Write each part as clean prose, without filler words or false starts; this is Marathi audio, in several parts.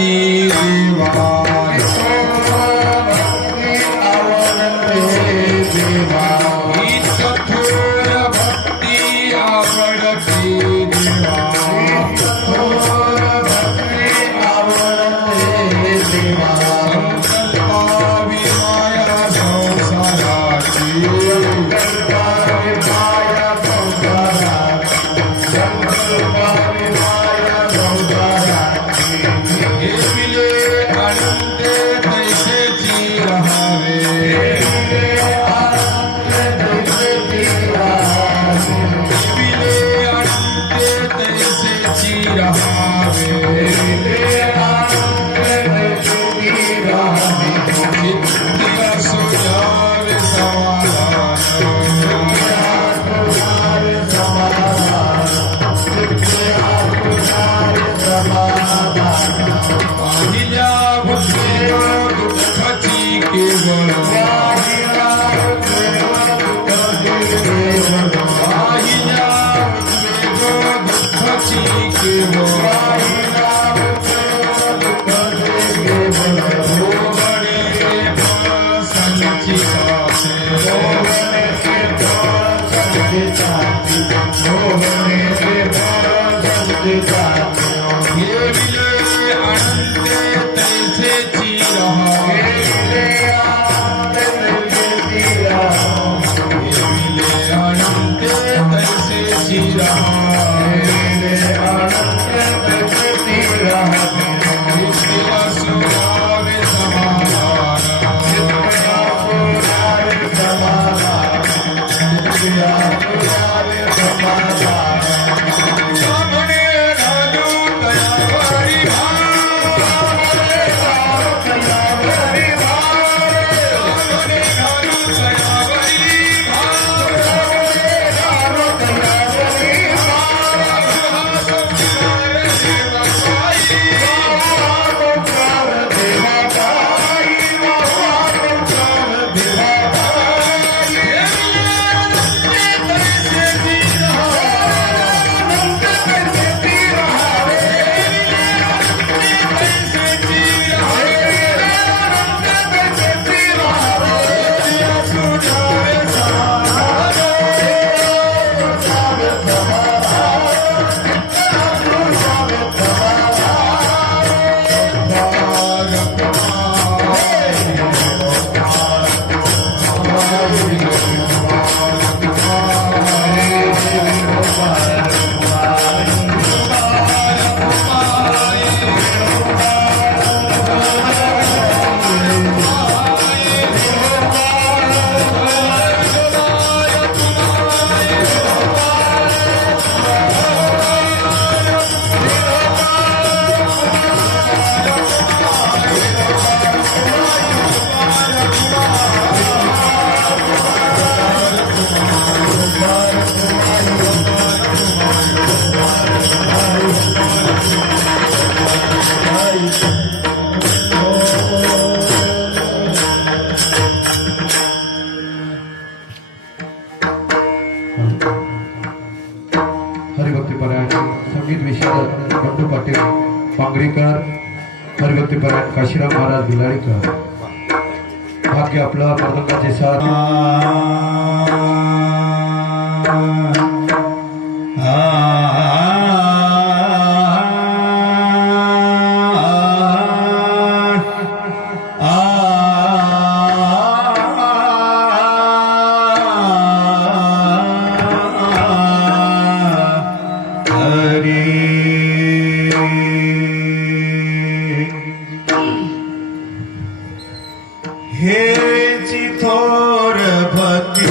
भक्ती देवा ही कठोर भक्ती आवडती देवा संकल्पावी माया संसाराची हेविले अनंते तैसेची रहावे हेविले अनंते तैसेची रहावे चित्तिला सोजावे पाहिल्या भक्तीला दुःखाची केवळ पाहिल्या दुःखाची केवळ संगीत विशारद बंडू पाटील पांगरेकर, हरिभक्तीपरायण काशीराम महाराज बिलाडीकर, भाग्य आपला मर्दंगाचे साथ हेची थोर भक्ती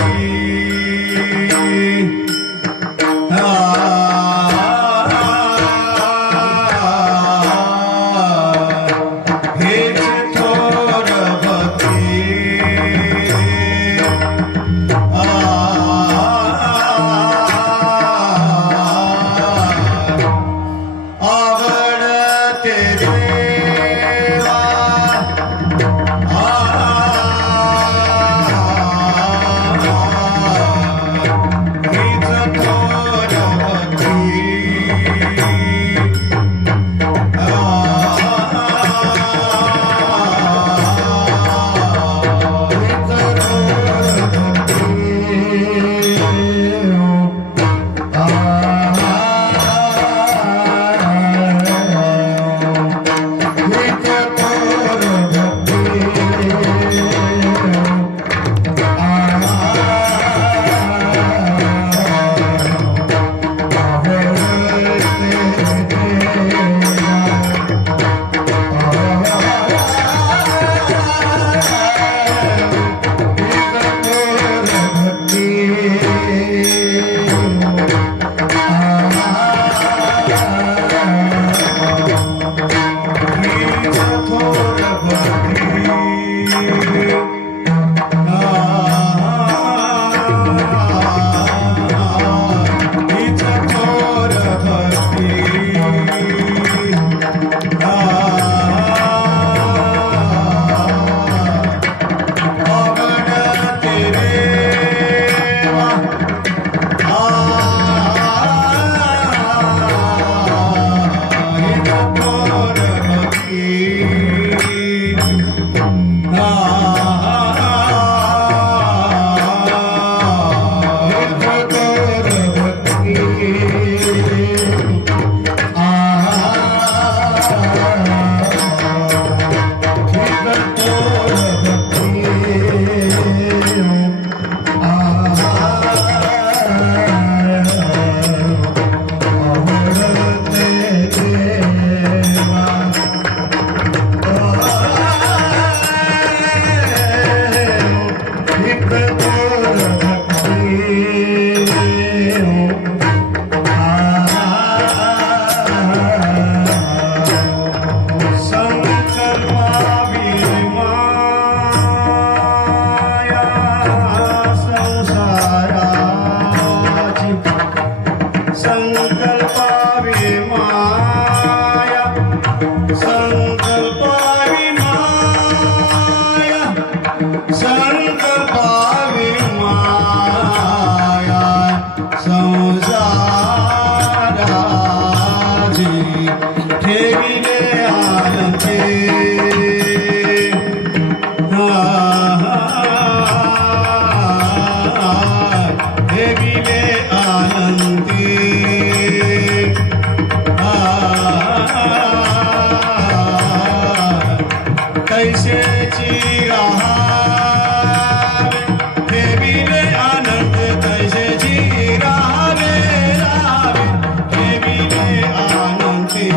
ठेविले आनंदी ठेविले आनंदी कैसेची राहावे ठेविले आनंद कैसेची राहावे राहावे ठेविले आनंदी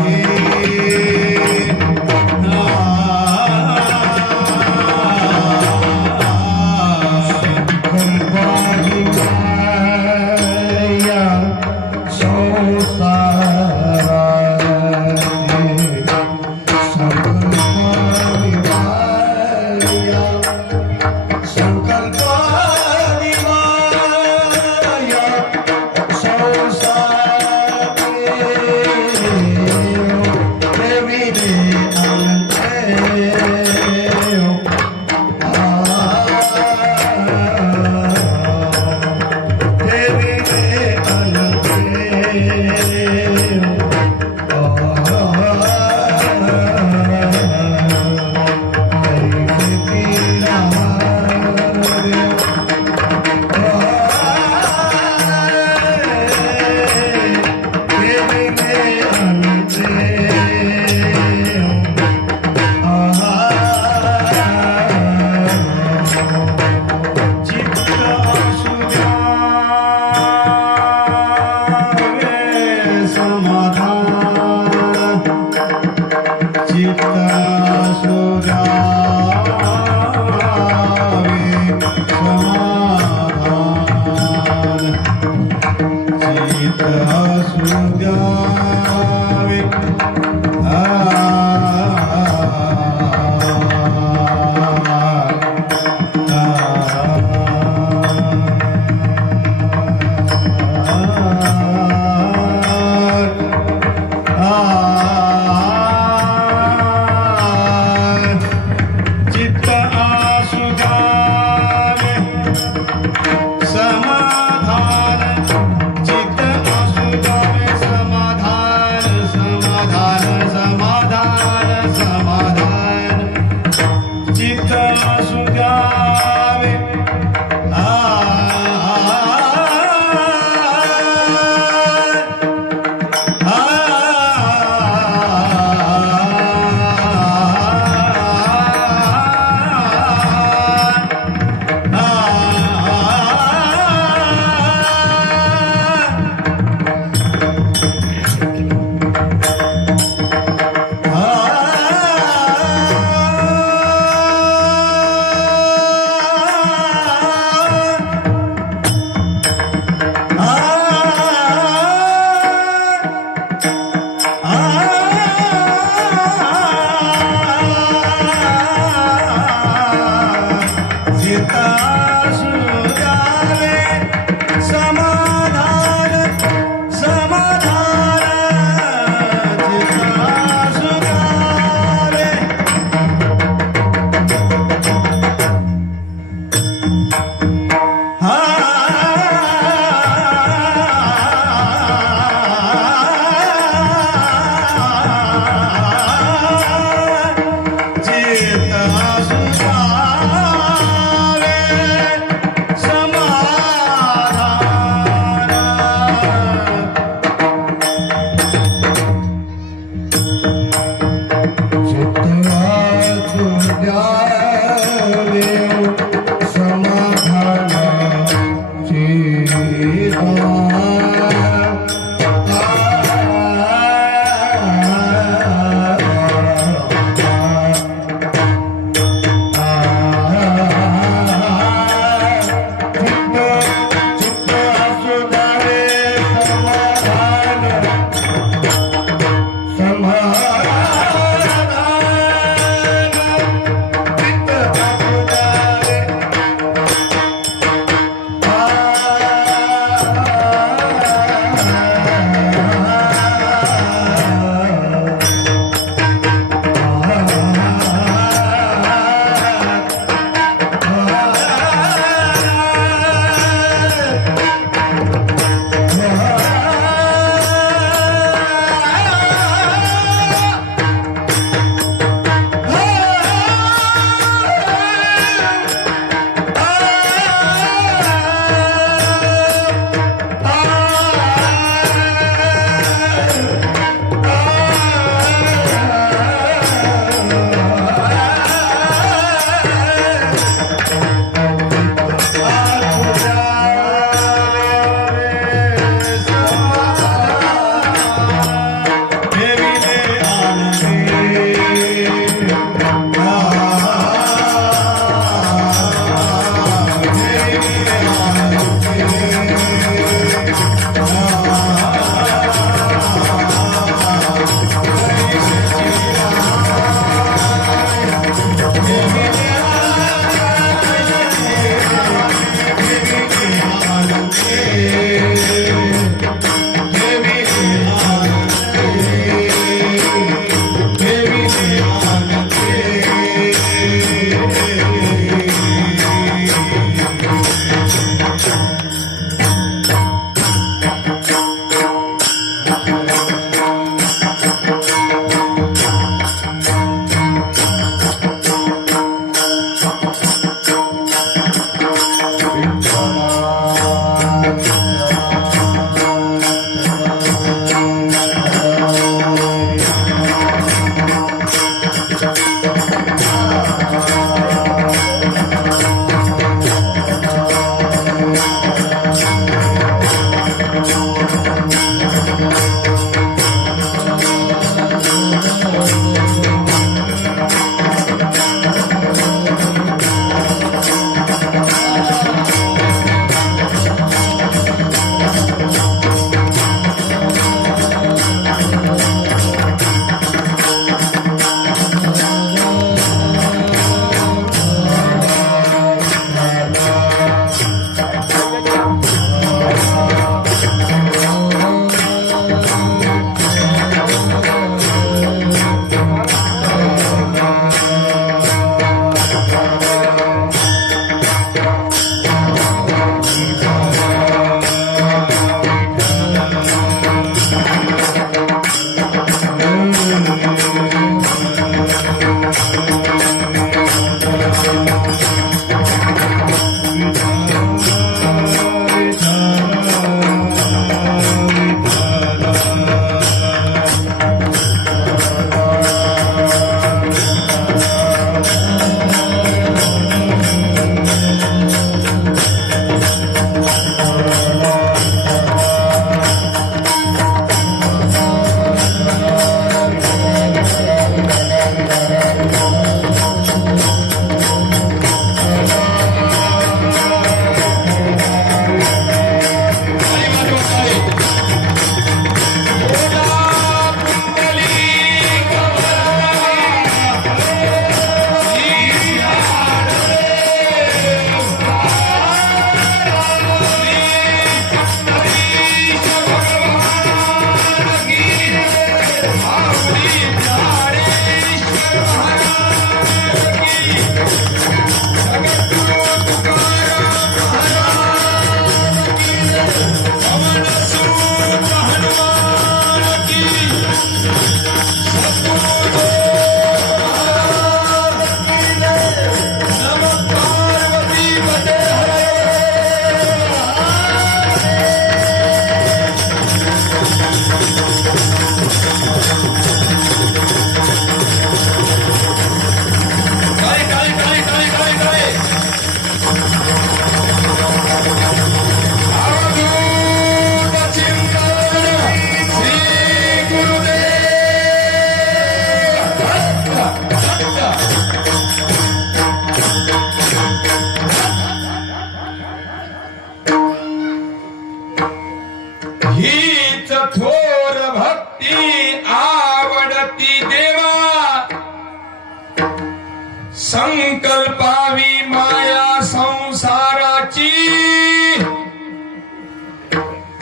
संकल्पावी माया संसाराची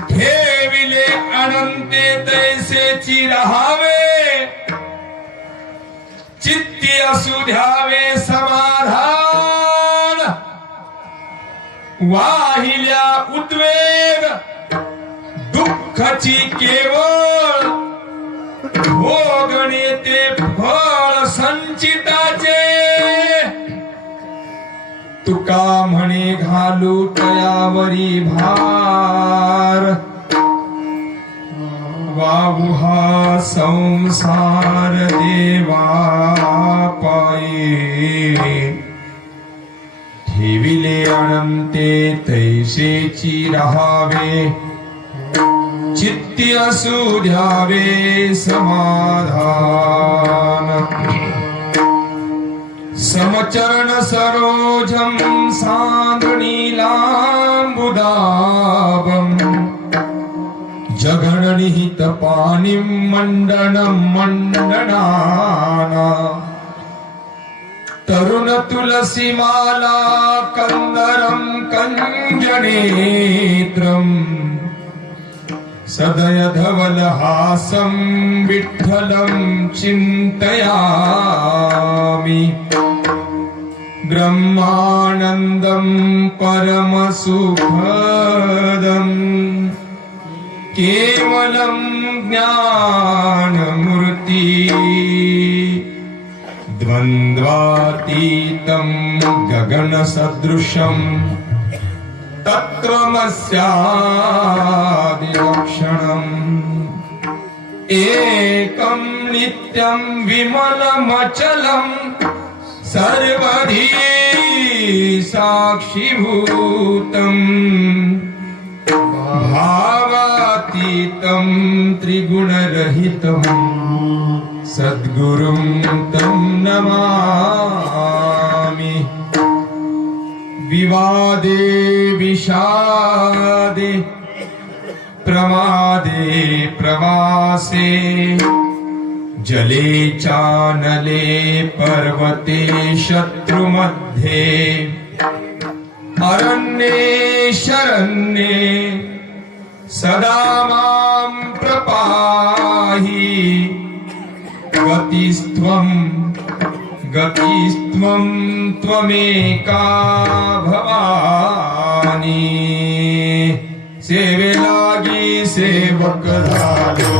ठेविले अनंते तैसेची राहावे चित्ती असू द्यावे समाधान वाहिल्या उद्वेग दुःखाची केवळ भोगणे ते फळ संचिताचे तुका म्हणे घालू तयावरी भार वाहू हा संसार देवा पाये ठेविले अनंते तैसेची राहावे चित्ती असू द्यावे समाधान समचरण सरोजम सांदणी लांबुदाबम जगणनिहित पाणिं मंडनं मंडनाना तरुण तुलसी माला कंदरं कंजनेत्रम् सदय धवलहासं विठ्ठलं चिन्तयामि ब्रह्मानन्दं परमसुखदम् केवलं ज्ञानमूर्ति द्वन्द्वातीतं गगनसदृशम् तत्त्वमस्यादिलक्षणम् एकं नित्यं विमलमचलं सर्वधी साक्षिभूतम् भावातीतं त्रिगुणरहितं सद्गुरुं तं नमामि विवादे विषादे प्रमादे प्रवासे जले चानले पर्वते शत्रुमध्ये अरण्ये शरण्ये सदा मां प्रपाहि गतिस्त्वं त्वमेका भवानी सेवे लागी सेवक झालो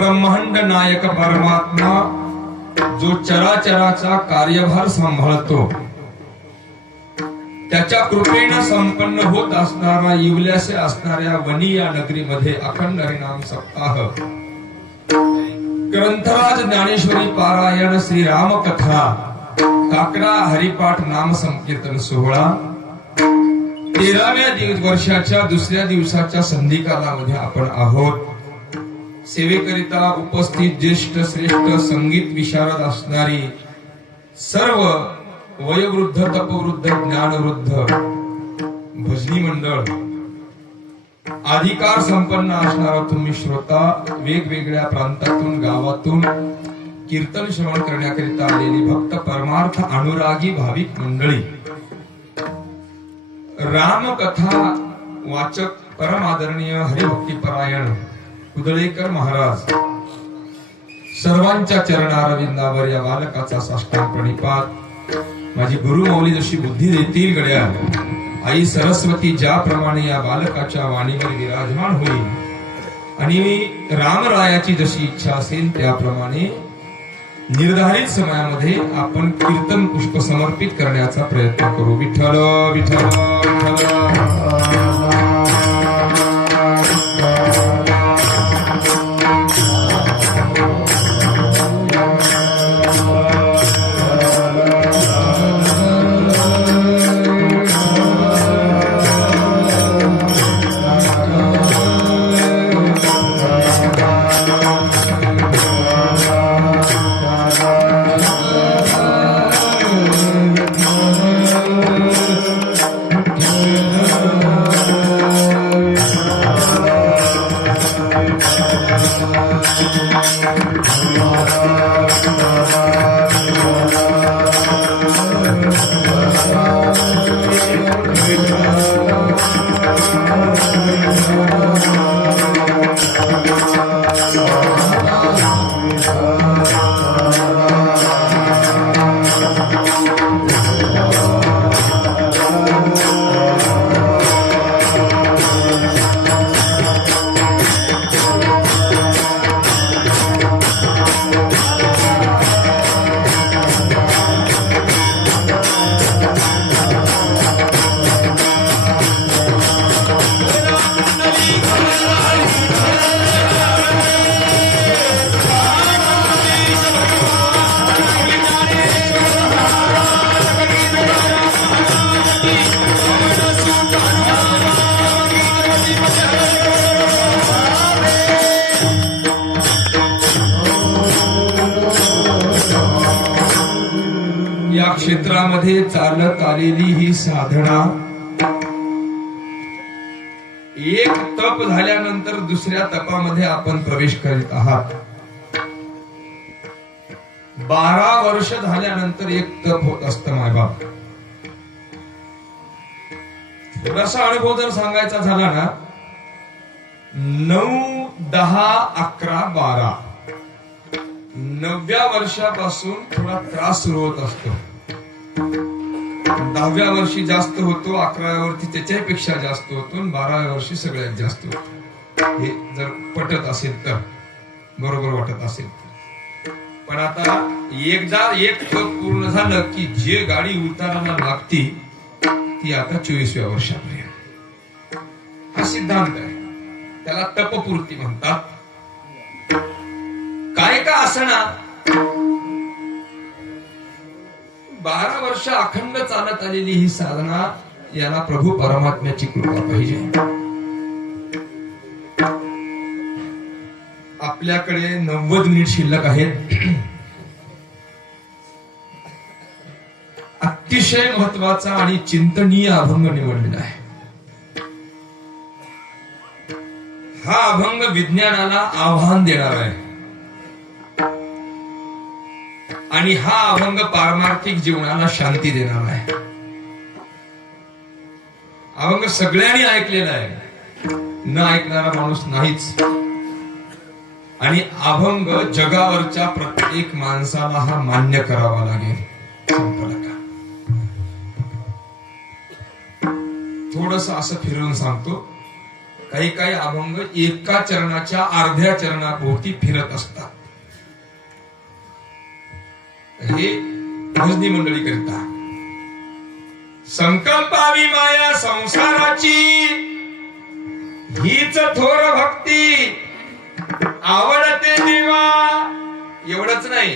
ब्रह्मांड नायक परमात्मा जो चराचराचा कार्यभार सांभाळतो त्याच्या कृपेने संपन्न होत असणारा इवल्यासे असणाऱ्या वनी या नगरीमध्ये अखंड हरिनाम सप्ताह ग्रंथराज ज्ञानेश्वरी पारायण श्री राम कथा काकडा हरिपाठ नाम संकीर्तन सोहळा 13व्या वर्षाच्या दुसऱ्या दिवसाच्या संधिकालामध्ये आपण आहोत। सेवेकरिता उपस्थित ज्येष्ठ श्रेष्ठ संगीत विशारद असणारी सर्व वयोवृद्ध तपवृद्ध ज्ञानवृद्ध भजनी मंडळ अधिकार संपन्न असणारा तुम्ही श्रोता वेगवेगळ्या प्रांतातून गावातून कीर्तन श्रवण करण्याकरिता आलेली भक्त परमार्थ अनुरागी भाविक मंडळी, रामकथा वाचक परम आदरणीय हरिभक्तीपरायण कुदळेकर महाराज सर्वांच्या चरणारविंदावर या बालकाचा साष्टांग प्रणिपात. माझी गुरुमौली जशी बुद्धी देतील गड्या, आई सरस्वती ज्याप्रमाणे या बालकाच्या वाणीवर विराजमान होईल आणि रामरायाची जशी इच्छा असेल त्याप्रमाणे निर्धारित समयामध्ये आपण कीर्तन पुष्प समर्पित करण्याचा प्रयत्न करू. विठ्ठल विठ्ठल विठ्ठल. या क्षेत्रामध्ये चालत आलेली ही साधना एक तप झाल्यानंतर दुसऱ्या तपामध्ये आपण प्रवेश करीत आहात. 12 वर्ष झाल्यानंतर एक तप होत असतं मायबाप. थोडासा अनुभव जर सांगायचा झाला ना, 9, 10, 11, 12 9व्या वर्षापासून थोडा त्रास सुरू होत असतो. 10व्या वर्षी जास्त होतो, 11व्या वर्षी त्याच्यापेक्षा जास्त होतो, 12व्या वर्षी सगळ्यात जास्त होतो. हे जर पटत असेल तर, बरोबर वाटत असेल तर. पण आता एकदा एक तप पूर्ण झालं की जे गाडी उताराला लागती ती आता 24व्या वर्षापर्यंत. हा सिद्धांत आहे, त्याला तपपूर्ती म्हणतात. काय का असना 12 वर्ष अखंड चालत आलेली ही साधना, याला प्रभू परमात्म्याची कृपा पाहिजे. आपल्याकडे 90 मिनिट शिल्लक आहेत. अतिशय महत्वाचा आणि चिंतनीय अभंग निवडलेला आहे. हा अभंग विज्ञानाला आव्हान देणार आहे आणि हा अभंग पारमार्थिक जीवनाला शांती देणार आहे. अभंग सगळ्यांनी ऐकलेला आहे, न ऐकणारा माणूस नाहीच. आणि अभंग जगावरच्या प्रत्येक माणसाला हा मान्य करावा लागेल. संपला का? थोडस असं फिरवून सांगतो. काही काही अभंग एका चरणाच्या अर्ध्या चरणाभोवती फिरत असतात. हे भजनी मंडळी करता. संकल्पावी माया संसाराची, हीच थोर भक्ती आवडते देवा. एवढंच नाही,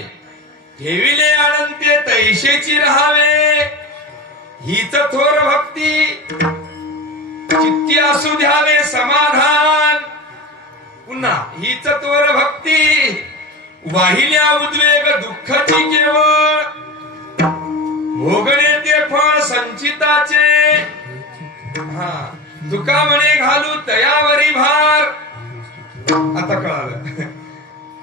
ठेविले अनंते तैशेची राहावे, हीच थोर भक्ती चित्ती असू द्यावे समाधान. पुन्हा हीच थोर भक्ती वाहिल्या उद्वेग दुःखाची केवळ, भोगणे ते फळ संचिताचे. हा तुका म्हणे घालू तयावरी भार. आता कळालं.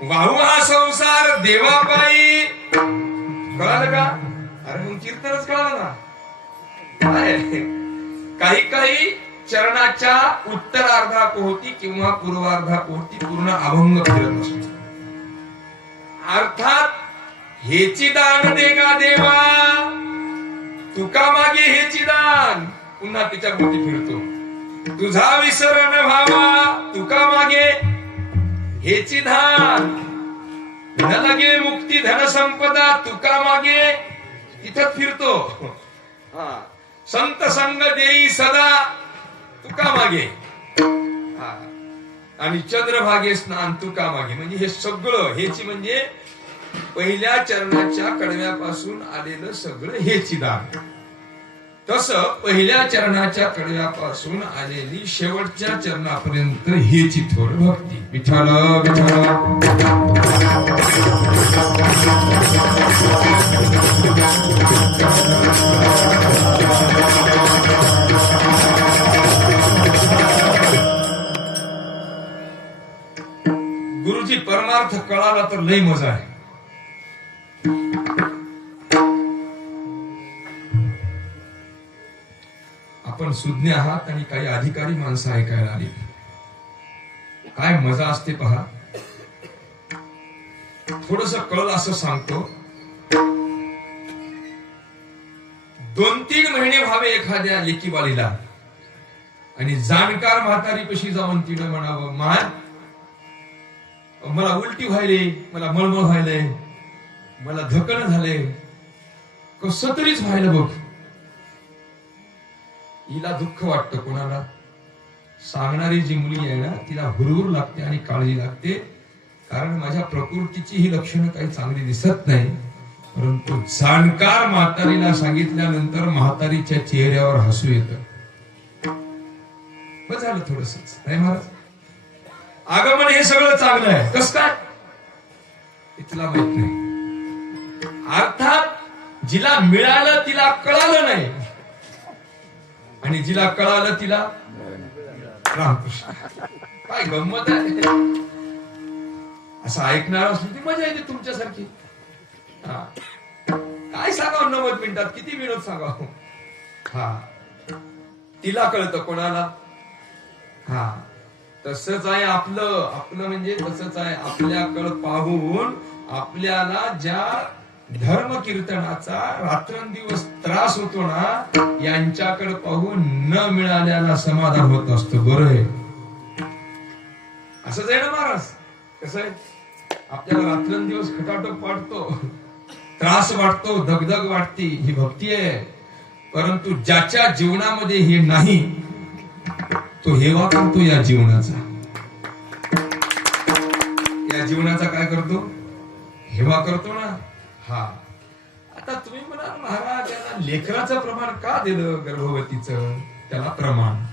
वाहू हा संसार देवापायी. कळालं का? अरे मग कीर्तनच कळालं ना. काय? काही काही चरणाच्या उत्तरार्धापोहती किंवा पूर्वार्धापोहती पूर्ण अभंग फिरत असतो. अर्थात हेची दान दे गा देवा, तुका मागे हेची दान. पुन्हा तिच्या भोवती फिरतो. तुझा विसर न व्हावा, तुका मागे हेची धान. न लगे मुक्ती धन संपदा, तुका मागे तिथं फिरतो. संत संग देई सदा, तुका मागे. आणि चंद्रभागे स्नान, तुका मागे. म्हणजे हे सगळं हेची म्हणजे पहिल्या चरणाच्या कडव्यापासून आलेलं सगळं हेची दान. तसं पहिल्या चरणाच्या कडव्यापासून आलेली शेवटच्या चरणापर्यंत हेची थोर भक्ती. विठ्ठल गुरुजी परमार्थ कळाला तर लई मजा आहे. आपण सुज्ञ आहात आणि काही अधिकारी माणसं ऐकायला आली. काय मजा असते पहा. थोडस कळलं असं सांगतो. 2-3 महिने व्हावे एखाद्या लेकी बाळीला आणि जाणकार म्हातारी कशी जाऊन तिनं म्हणावं, माय मला उलटी व्हायले, मला मळमळ व्हायले, मला धकन झाले, कसं तरीच व्हायला बघ. हिला दुःख वाटतं. कोणाला? सांगणारी जी मुली आहे ना तिला हुरहुर लागते आणि काळजी लागते. कारण माझ्या प्रकृतीची ही लक्षणं काही चांगली दिसत नाही. परंतु जाणकार म्हातारीला सांगितल्यानंतर म्हातारीच्या चेहऱ्यावर हसू येतं. बस झालं थोडस. नाही महाराज, आगमन हे सगळं चांगलं आहे. कस काय हे तुला माहित नाही. अर्थात जिला मिळालं तिला कळालं नाही आणि जिला कळालं तिला रामकृष्ण. काय गंमत आहे. असं ऐकणार असली ती मजा येते तुमच्यासारखी. काय सांगावं 90 मिनिटात, किती विनोद सांगावं. तिला कळतं. कोणाला? तसंच आहे आपलं म्हणजे तसंच आहे. आपल्याकडं पाहून आपल्याला ज्या धर्म कीर्तनाचा रात्रंदिवस त्रास होतो ना, यांच्याकडे पाहून न मिळाल्याला समाधान होत असतो. बरं आहे. असंच आहे ना महाराज. कसं आहे, आपल्याला रात्रंदिवस खटाटोप वाटतो, त्रास वाटतो, दगदग वाटते, ही भक्ती आहे. परंतु ज्याच्या जीवनामध्ये हे नाही तो हेवा करतो या जीवनाचा. या जीवनाचा काय करतो? हेवा करतो ना. आता तुम्ही म्हणाल महाराज याला लेकराचं प्रमाण का दिलं गर्भवतीचं? त्याला प्रमाण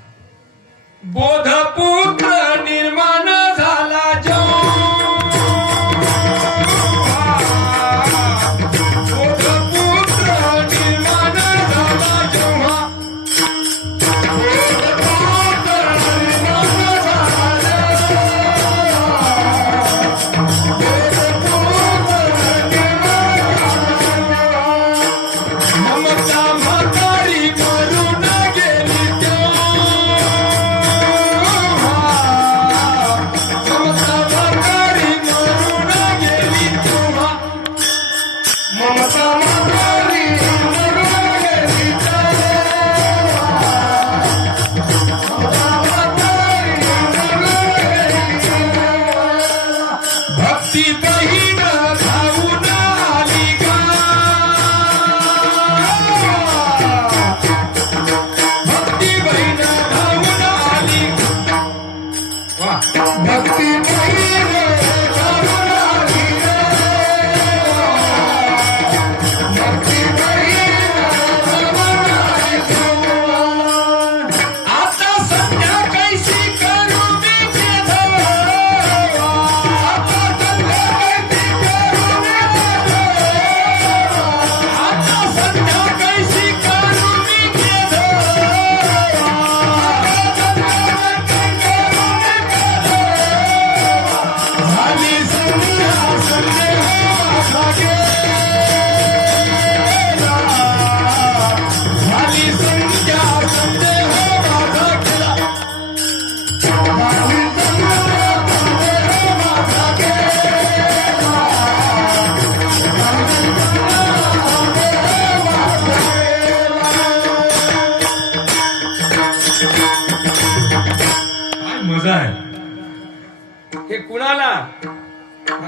बोधपुत्र निर्माण झाला जो.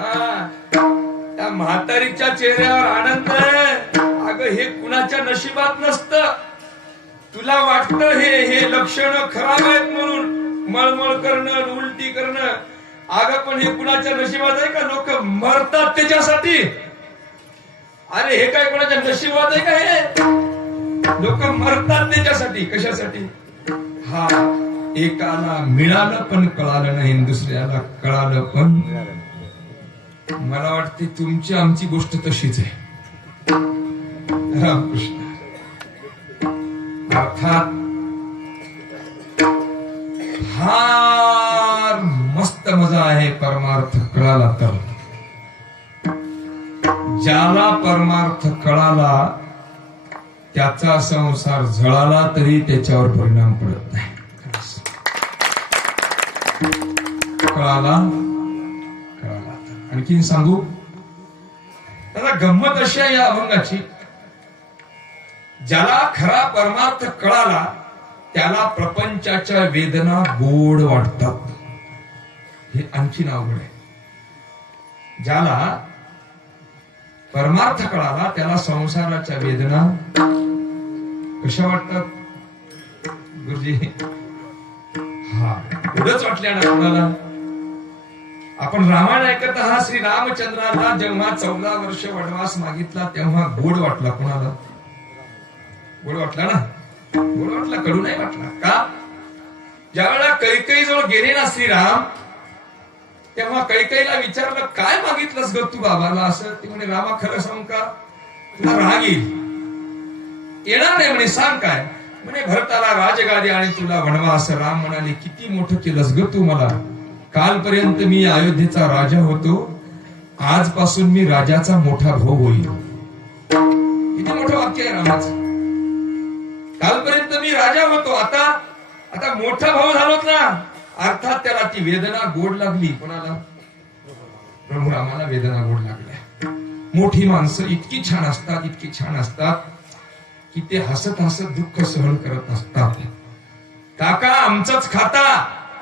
हा, त्या म्हातारीच्या चेहऱ्यावर आनंद आहे. अगं हे कुणाच्या नशिबात नसतं. तुला वाटतं हे लक्षण खराब आहेत म्हणून मळमळ करणं, उलटी करणं. अगं पण हे कुणाच्या नशिबात आहे का? लोक मरतात त्याच्यासाठी. अरे हे काय कोणाच्या नशिबात आहे का? हे लोक मरतात त्याच्यासाठी. कशासाठी? हा, एकाला मिळालं पण कळालं नाही, दुसऱ्याला कळालं पण. मला वाटते तुमची आमची गोष्ट तशीच आहे. रामकृष्ण. अर्थात फार मस्त मजा आहे परमार्थ कळाला तर. ज्याला परमार्थ कळाला त्याचा संसार जळाला तरी त्याच्यावर परिणाम पडत नाही. कळाला आणखीन सांगू. त्याला गंमत अशी आहे या अभंगाची. ज्याला खरा परमार्थ कळाला त्याला प्रपंचाच्या वेदना गोड वाटतात. हे आणखीन अवघड आहे. ज्याला परमार्थ कळाला त्याला संसाराच्या वेदना कशा वाटतात गुरुजी? हा, एवढंच वाटल्या ना कोणाला? आपण रामायण ऐकत आहात. श्री रामचंद्राला जेव्हा 14 वर्ष वनवास मागितला तेव्हा गोड वाटला. कोणाला गोड वाटला ना? गोड वाटला, कडू नाही वाटला. का? ज्यावेळेला कैकेयी जवळ गेले ना श्रीराम, तेव्हा कैकेयीला विचारलं, काय मागितलंस ग तू बाबाला असं? ती म्हणे, रामा खरं सांग का तुला राग येणार नाही म्हणे. सांग काय? म्हणे, भरताला राजगादी आणि तुला वनवास. राम म्हणाले, किती मोठं केलंस ग तू मला. कालपर्यंत मी अयोध्येचा राजा होतो, आजपासून मी राजाचा मोठा भाऊ होईल. किती मोठं वाक्य आहे रामाचं. कालपर्यंत मी राजा होतो, आता मोठा भाऊ झालोत ना. अर्थात त्याला ती वेदना गोड लागली. कोणाला? प्रभू रामाला वेदना गोड लागल्या. मोठी माणसं इतकी छान असतात, इतकी छान असतात की ते हसत हसत दुःख सहन करत असतात. काका आमचंच खाता,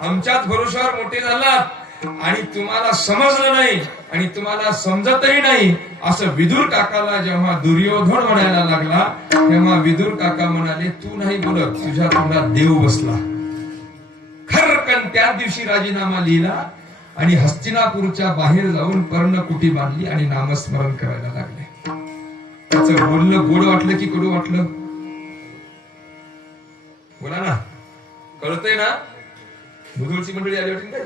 आमच्याच भरोशावर मोठे झालात आणि तुम्हाला समजलं नाही आणि तुम्हाला समजतही नाही असं विदुर काकाला जेव्हा दुर्योधन म्हणायला लागला तेव्हा विदुर काका म्हणाले, तू नाही बोलत, तुझ्या तोंडात देव बसला. खरकन त्या दिवशी राजीनामा लिहिला आणि हस्तिनापूरच्या बाहेर जाऊन पर्णकुटी बांधली आणि नामस्मरण करायला लागले. त्याचं बोलणं गोड वाटलं की कडू वाटलं? बोला ना, कळतंय ना? मुधोळची मंडळी आली वाटली काय?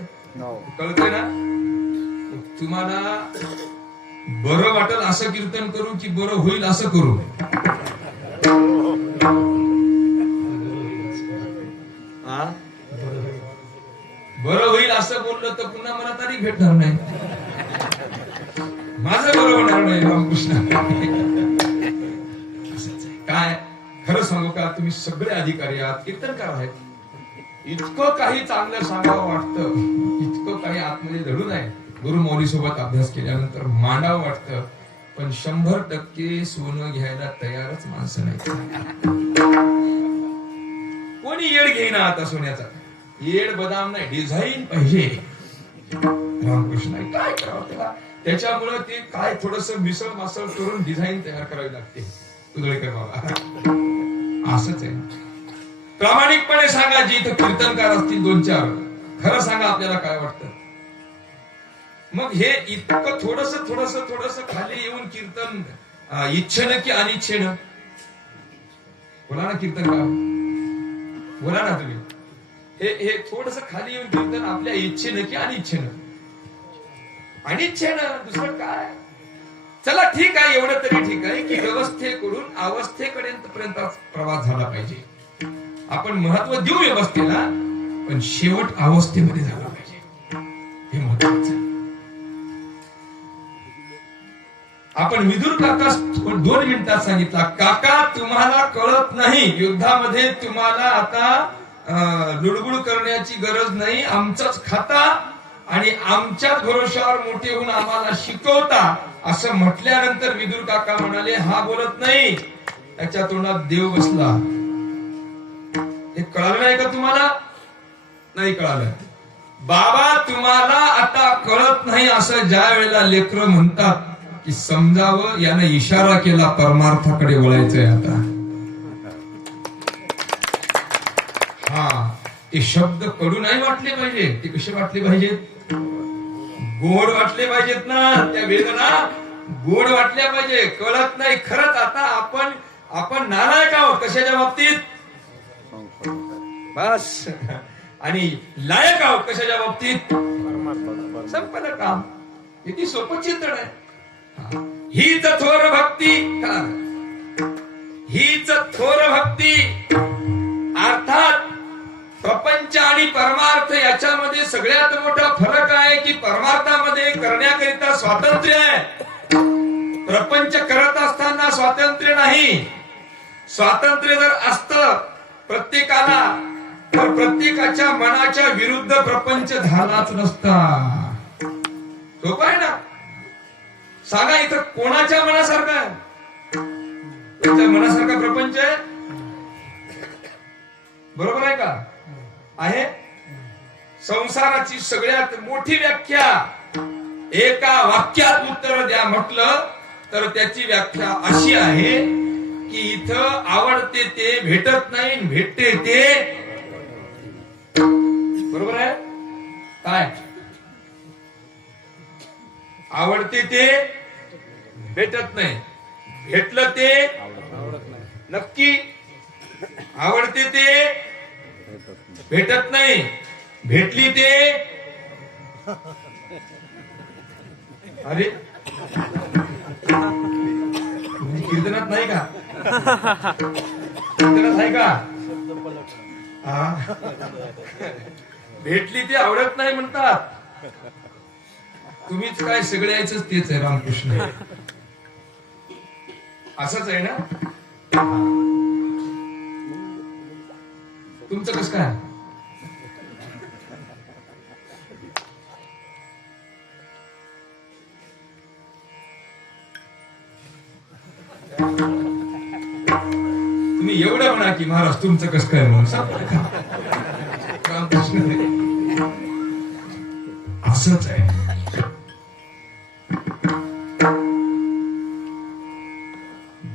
कळतंय ना? तुम्हाला बरं वाटेल असं कीर्तन करू की बरं होईल असं करू? बरं होईल असं बोललं तर पुन्हा मला तारीख भेटणार नाही. माझं बरं होणार नाही. रामकृष्ण. काय खरं सांगू का, तुम्ही सगळे अधिकारी आहात, कीर्तनकार आहेत. इतकं काही चांगलं सांगावं वाटतं, इतकं काही आतमध्ये धडून आहे. गुरु मौली सोबत अभ्यास केल्यानंतर मांडावं वाटतं, पण 100% सोनं घ्यायला तयारच माणसं नाही. कोणी येड घेईना आता सोन्याचा. येड बदाम नाही, डिझाईन पाहिजे. रामकृष्ण. काय करावं त्याला? त्याच्यामुळे ते काय थोडस मिसळ मासळ करून डिझाईन तयार करावी लागते. उधळीकर बाबा असंच आहे. प्रामाणिकपणे सांगा, जी इथं कीर्तनकार असतील 2-4, खरं सांगा आपल्याला काय वाटतं. मग हे इतकं थोडस खाली येऊन कीर्तन इच्छेनं की अनिच्छेनं? बोला ना कीर्तनकार, बोला ना तुम्ही. हे थोडस खाली येऊन कीर्तन आपल्या इच्छेनं की अनिच्छेनं? अनिच्छेनं. दुसरं काय? चला ठीक आहे, एवढं तरी ठीक आहे की व्यवस्थेकडून अवस्थेपर्यंत प्रवास झाला पाहिजे. आपण महत्व देऊ व्यवस्थेला, पण शेवट अवस्थेमध्ये झाला पाहिजे. हे महत्वाचं. आपण विदुर काका 2 मिनिटात सांगितला, काका तुम्हाला कळत नाही, युद्धामध्ये तुम्हाला आता लुडबुड करण्याची गरज नाही. आमचंच खाता आणि आमच्याच भरोशावर मोठे होऊन आम्हाला शिकवता असं म्हटल्यानंतर विदुर काका म्हणाले, हा बोलत नाही, त्याच्या तोंडात देव बसला. हे कळालं नाही का तुम्हाला? नाही कळालं. बाबा तुम्हाला आता कळत नाही असं ज्या वेळेला लेकरं म्हणतात की समजावं, यानं इशारा केला परमार्थाकडे वळायचंय आता. हा, ते शब्द कडू नाही वाटले पाहिजे. ते कसे वाटले पाहिजेत? गोड वाटले पाहिजेत ना. त्या वेदना गोड वाटल्या पाहिजे. कळत नाही खरंच आता आपण नालायक आहोत कशाच्या बाबतीत, बस. आणि लायक आहोत कशाच्या बाबतीत, संपलं काम. किती सोपं चिंतन आहे. हीच थोर भक्ती, हीच थोर भक्ती. अर्थात प्रपंच आणि परमार्थ याच्यामध्ये सगळ्यात मोठा फरक आहे की परमार्थामध्ये करण्याकरिता स्वातंत्र्य आहे. प्रपंच करत असताना स्वातंत्र्य नाही. स्वातंत्र्य जर असतं प्रत्येकाला तर प्रत्येकाच्या मनाच्या विरुद्ध प्रपंच झालाच नसता. सोपं आहे ना. सांगा इथं कोणाच्या मनासारखं आहे? तुमच्या मनासारखा प्रपंच आहे? बरोबर आहे का? आहे. संसाराची सगळ्यात मोठी व्याख्या एका वाक्यात उत्तर द्या म्हटलं तर त्याची व्याख्या अशी आहे की इथं आवडते ते भेटत नाही, भेटते ते. बरोबर आहे काय? आवडते ते भेटत नाही, भेटलं ते नक्की. आवडते ते भेटत नाही, भेटली ते. अरे कीर्तनात नाही का? कीर्तनात आहे का? भेटली ते आवडत नाही म्हणतात. तुम्हीच काय सगळे यायच तेच आहे. रामकृष्ण असंच आहे ना. तुमचं कसं काय? तुम्ही एवढं म्हणा की महाराज तुमचं कसं काय म्हणून रामकृष्ण असंच आहे.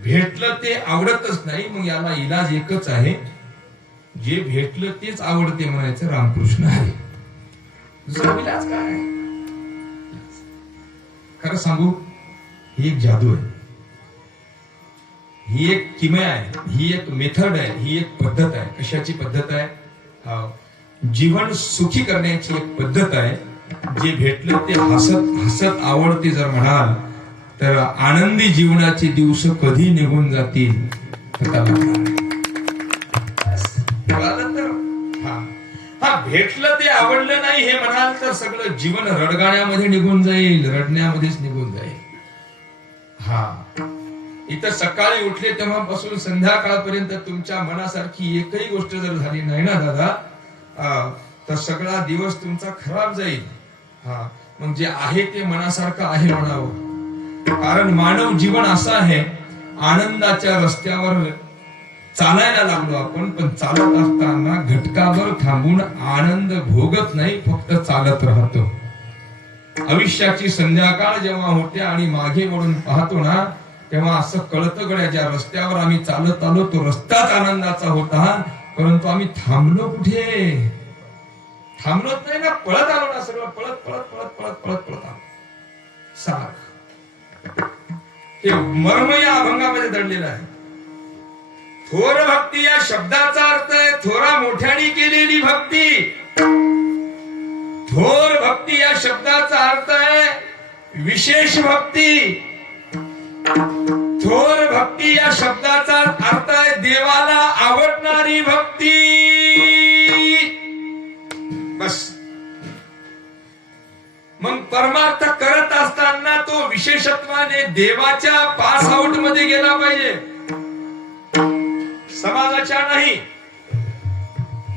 भेटलं ते आवडतच नाही. मग याला इलाज एकच आहे, जे भेटलं तेच आवडते म्हणायचं. रामकृष्ण आहे. दुसरा इलाज काय? खरं सांगू, ही एक जादू आहे, ही एक किमया आहे, ही एक मेथड आहे, ही एक पद्धत आहे. कशाची पद्धत आहे? जीवन सुखी करण्याची एक पद्धत आहे. जे भेटलं ते हसत हसत आवडते जर म्हणाल तर आनंदी जीवनाचे दिवस कधी निघून जातील भेटलं ते आवडलं नाही हे म्हणाल तर सगळं जीवन रडगाण्यामध्ये निघून जाईल, रडण्यामध्येच निघून जाईल. इथं सकाळी उठले तेव्हापासून संध्याकाळपर्यंत तुमच्या मनासारखी एकही गोष्ट जर झाली नाही ना दादा, तर सगळा दिवस तुमचा खराब जाईल. मग जे आहे ते मनासारखं आहे म्हणावं. कारण मानव जीवन असं आहे, आनंदाच्या रस्त्यावर चालायला लागलो आपण, पण चालत असताना घटकावर थांबून आनंद भोगत नाही, फक्त चालत राहतो. आयुष्याची संध्याकाळ जेव्हा होते आणि मागे वळून पाहतो ना, तेव्हा असं कळतं गड्या, ज्या रस्त्यावर आम्ही चालत आलो तो रस्ताच आनंदाचा होता, परंतु आम्ही थांबलो कुठे? थांबलोच नाही ना, पळत आलो ना. सगळं पळत पळत पळत पळत पळत पळत आलो. सारखं हे मर्म या अभंगामध्ये दडलेलं आहे. थोर भक्ती या शब्दाचा अर्थ आहे थोरा मोठ्याने केलेली भक्ती. थोर भक्ती या शब्दाचा अर्थ आहे विशेष भक्ती. थोर भक्ती या शब्दाचा अर्थ आहे देवाला आवडणारी भक्ती. बस. मग परमार्थ करत असताना तो विशेषत्वाने देवाच्या पास आउट मध्ये गेला पाहिजे, समाजाच्या नाही.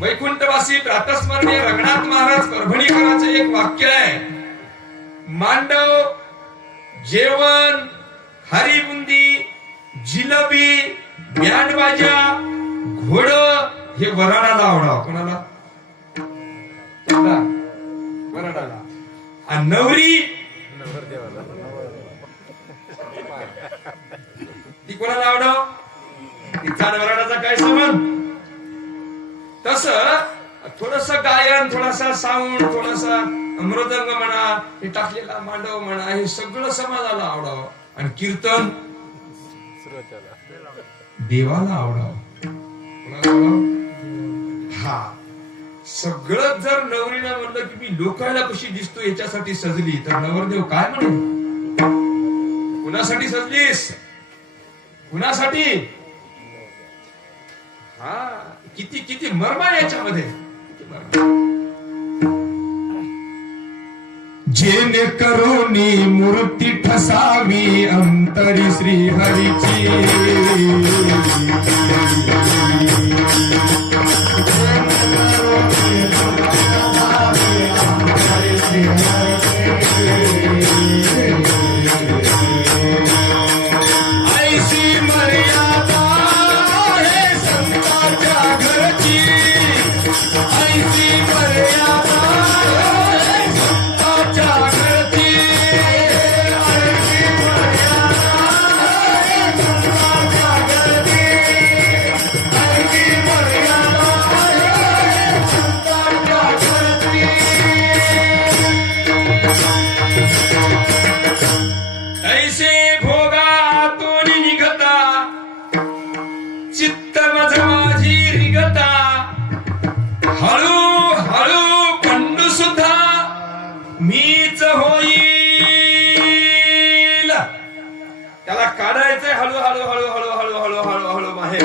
वैकुंठवासी प्रातस्मरणीय रघुनाथ महाराज परभणीकरांचं एक वाक्य आहे, मांडव, जेवण, हरिबुंदी, जिलबी, बँडबाजा, घोड हे वराडाला आवडावं. कोणाला? आणि नवरी ती कोणाला आवडाव? तिचा वराडाचा काय संबंध? तस थोडस गायन, थोडासा साऊंड, थोडासा मृदंग म्हणा, हे टाकलेला मांडव म्हणा, हे सगळं समाजाला आवडावं. आणि कीर्तन देवाला आवडावं. कोणाला आवडावं? हा सगळं जर नवरीनं म्हणलं की मी लोकांना कशी दिसतो याच्यासाठी सजली, तर नवरदेव काय म्हणेल? कुणासाठी सजलीस? कुणासाठी? हा किती किती मर्म आहे याच्यामध्ये. जेणे करोनी मूर्ती ठसावी अंतरी श्री हरीची. ऐशी मर्यादा हे संतांच्या घरची. ऐशी मर्यादा हे संतांच्या घरची. ऐशी मर्यादा हे संतांच्या घरची. ऐशी मर्यादा हे संतांच्या घरची. ऐसे भोगातून निघता चित्त मज माझी रिगता. हळू हळू पंडू सुद्धा मीच होईल. त्याला काढायचंय हळू हळू हळू हळू हळू हळू हळू हळू बाहेर.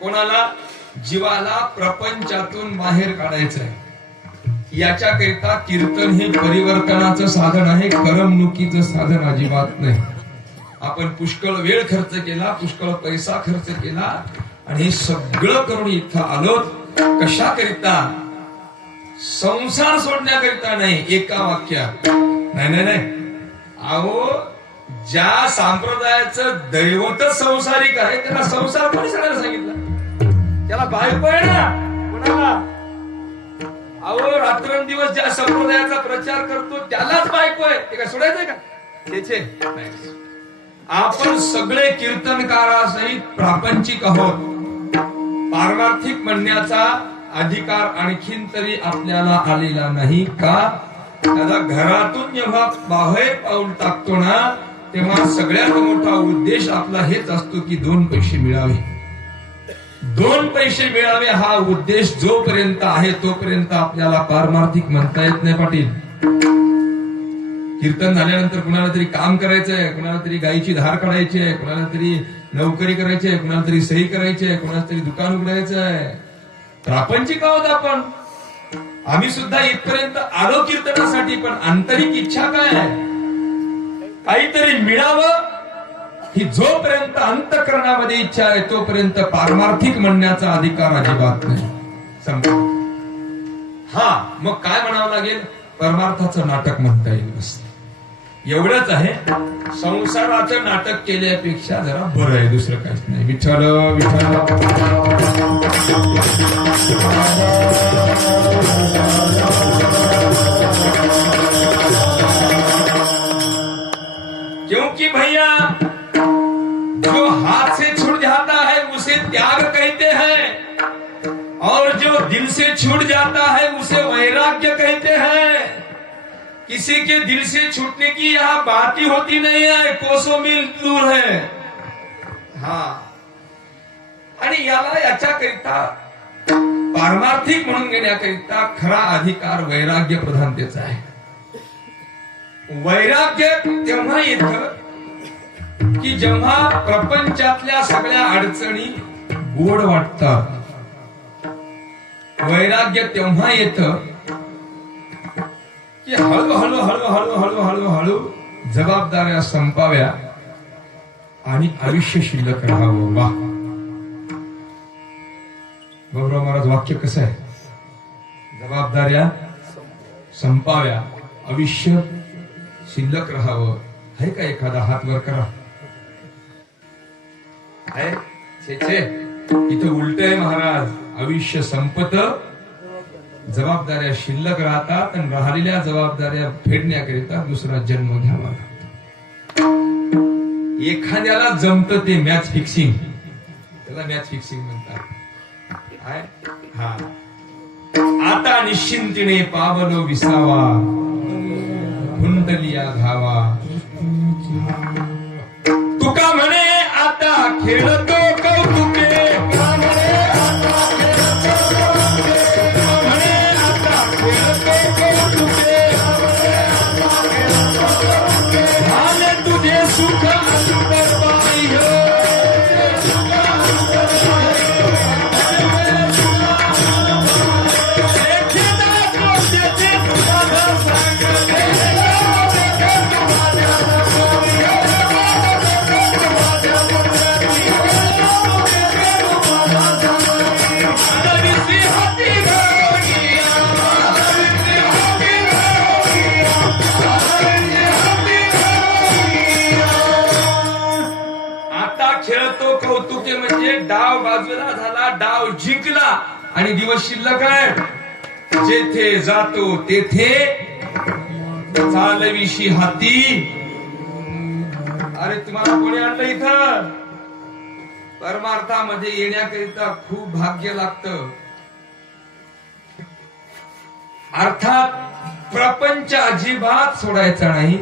कोणाला? जीवाला प्रपंचातून बाहेर काढायचंय. याच्याकरिता कीर्तन हे परिवर्तनाचं साधन आहे, करमणुकीचं साधन अजिबात नाही. आपण पुष्कळ वेळ खर्च केला, पुष्कळ पैसा खर्च केला आणि हे सगळं करून इथं आलो. कशाकरिता? संसार सोडण्याकरिता नाही. एका वाक्यात नाही नाही नाही. अहो ज्या संप्रदायाचं दैवतच संसारिक आहे त्याला संसार कोणी सगळ्याला सांगितलं? त्याला बायको आहे ना. कोणाला? अहो रात्रंदिवस ज्या संप्रदायाचा प्रचार करतो त्यालाच बायको आहे. ते काय सोडायचंय का? त्याचे आपण सगळे कीर्तनकारासहित प्रापंचिक आहोत. पारमार्थिक म्हणण्याचा अधिकार आणखीन तरी आपल्याला आलेला नाही का? त्याला घरातून जेव्हा बाहेर पाऊल टाकतो ना तेव्हा सगळ्यात मोठा उद्देश आपला हेच असतो की 2 पैसे मिळावे. 2 पैसे मिळावे हा उद्देश जोपर्यंत आहे तोपर्यंत आपल्याला पारमार्थिक म्हणता येत नाही पाटील. कीर्तन झाल्यानंतर कुणाला तरी काम करायचंय, कुणाला तरी गायीची धार काढायची आहे, कुणाला तरी नोकरी करायची आहे, कुणाला तरी सही करायची आहे, कुणाला तरी दुकान उघडायचं आहे. प्रापंचिक आहोत आपण. आम्ही सुद्धा इथपर्यंत आलो कीर्तनासाठी, पण आंतरिक इच्छा काय आहे? काहीतरी मिळावं ही जोपर्यंत अंतःकरणामध्ये इच्छा आहे तोपर्यंत पारमार्थिक म्हणण्याचा अधिकार अजिबात नाही. समजा हा मग काय म्हणावं लागेल? परमार्थाचं नाटक म्हणता येईल. बस एवढंच आहे. संसाराचं नाटक केल्यापेक्षा जरा बरं आहे, दुसरं काहीच नाही. विठ्ठल विठ्ठल. क्योंकि भैया जो हाथ से छूट जाता है उसे त्याग कहते हैं और जो दिल से छूट जाता है उसे वैराग्य कहते हैं. किसी के दिल से छूटने की यहाँ बात ही होती नहीं है, कोसों मील दूर है. हा आणि याला याच्याकरिता पारमार्थिक म्हणून घेण्याकरिता खरा अधिकार वैराग्य प्रधानतेचा आहे. वैराग्य तेव्हा येतं की जेव्हा प्रपंचातल्या सगळ्या अडचणी गोड वाटतात. वैराग्य तेव्हा येतं की हळूहळू हळूहळू हळूहळू हळू जबाबदाऱ्या संपाव्या आणि आयुष्य शिल्लक राहावं. वा गौरव महाराज वाक्य कसं आहे? जबाबदाऱ्या संपाव्या, आयुष्य शिल्लक राहावं. आहे का? एखादा हात वर करा. आहे? छे छे, इथं उलट आहे महाराज. आयुष्य संपत जबाबदाऱ्या शिल्लक राहतात आणि राहिलेल्या जबाबदाऱ्या फेडण्याकरिता दुसरा जन्म घ्यावा लागतो. एखाद्याला जमतं ते मॅच फिक्सिंग, त्याला मॅच फिक्सिंग म्हणतात. काय? हा. आता निश्चिंतीने पावलो विसावा, कुंडलिया घावा. तुका म्हणे आता खेळतो कौतुके, म्हणे आता खेळतो कौतुके. आले तुझे सुख अंतर बाह्य, खेळतो कौतुके म्हणजे डाव बाजूला झाला, डाव जिंकला आणि दिवस शिल्लक आहे. जेथे जातो तेथे चालविशी हाती. अरे तुम्हाला कोणी आणलं इथं? परमार्थामध्ये येण्याकरिता खूप भाग्य लागतं. अर्थात प्रपंच अजिबात सोडायचा नाही.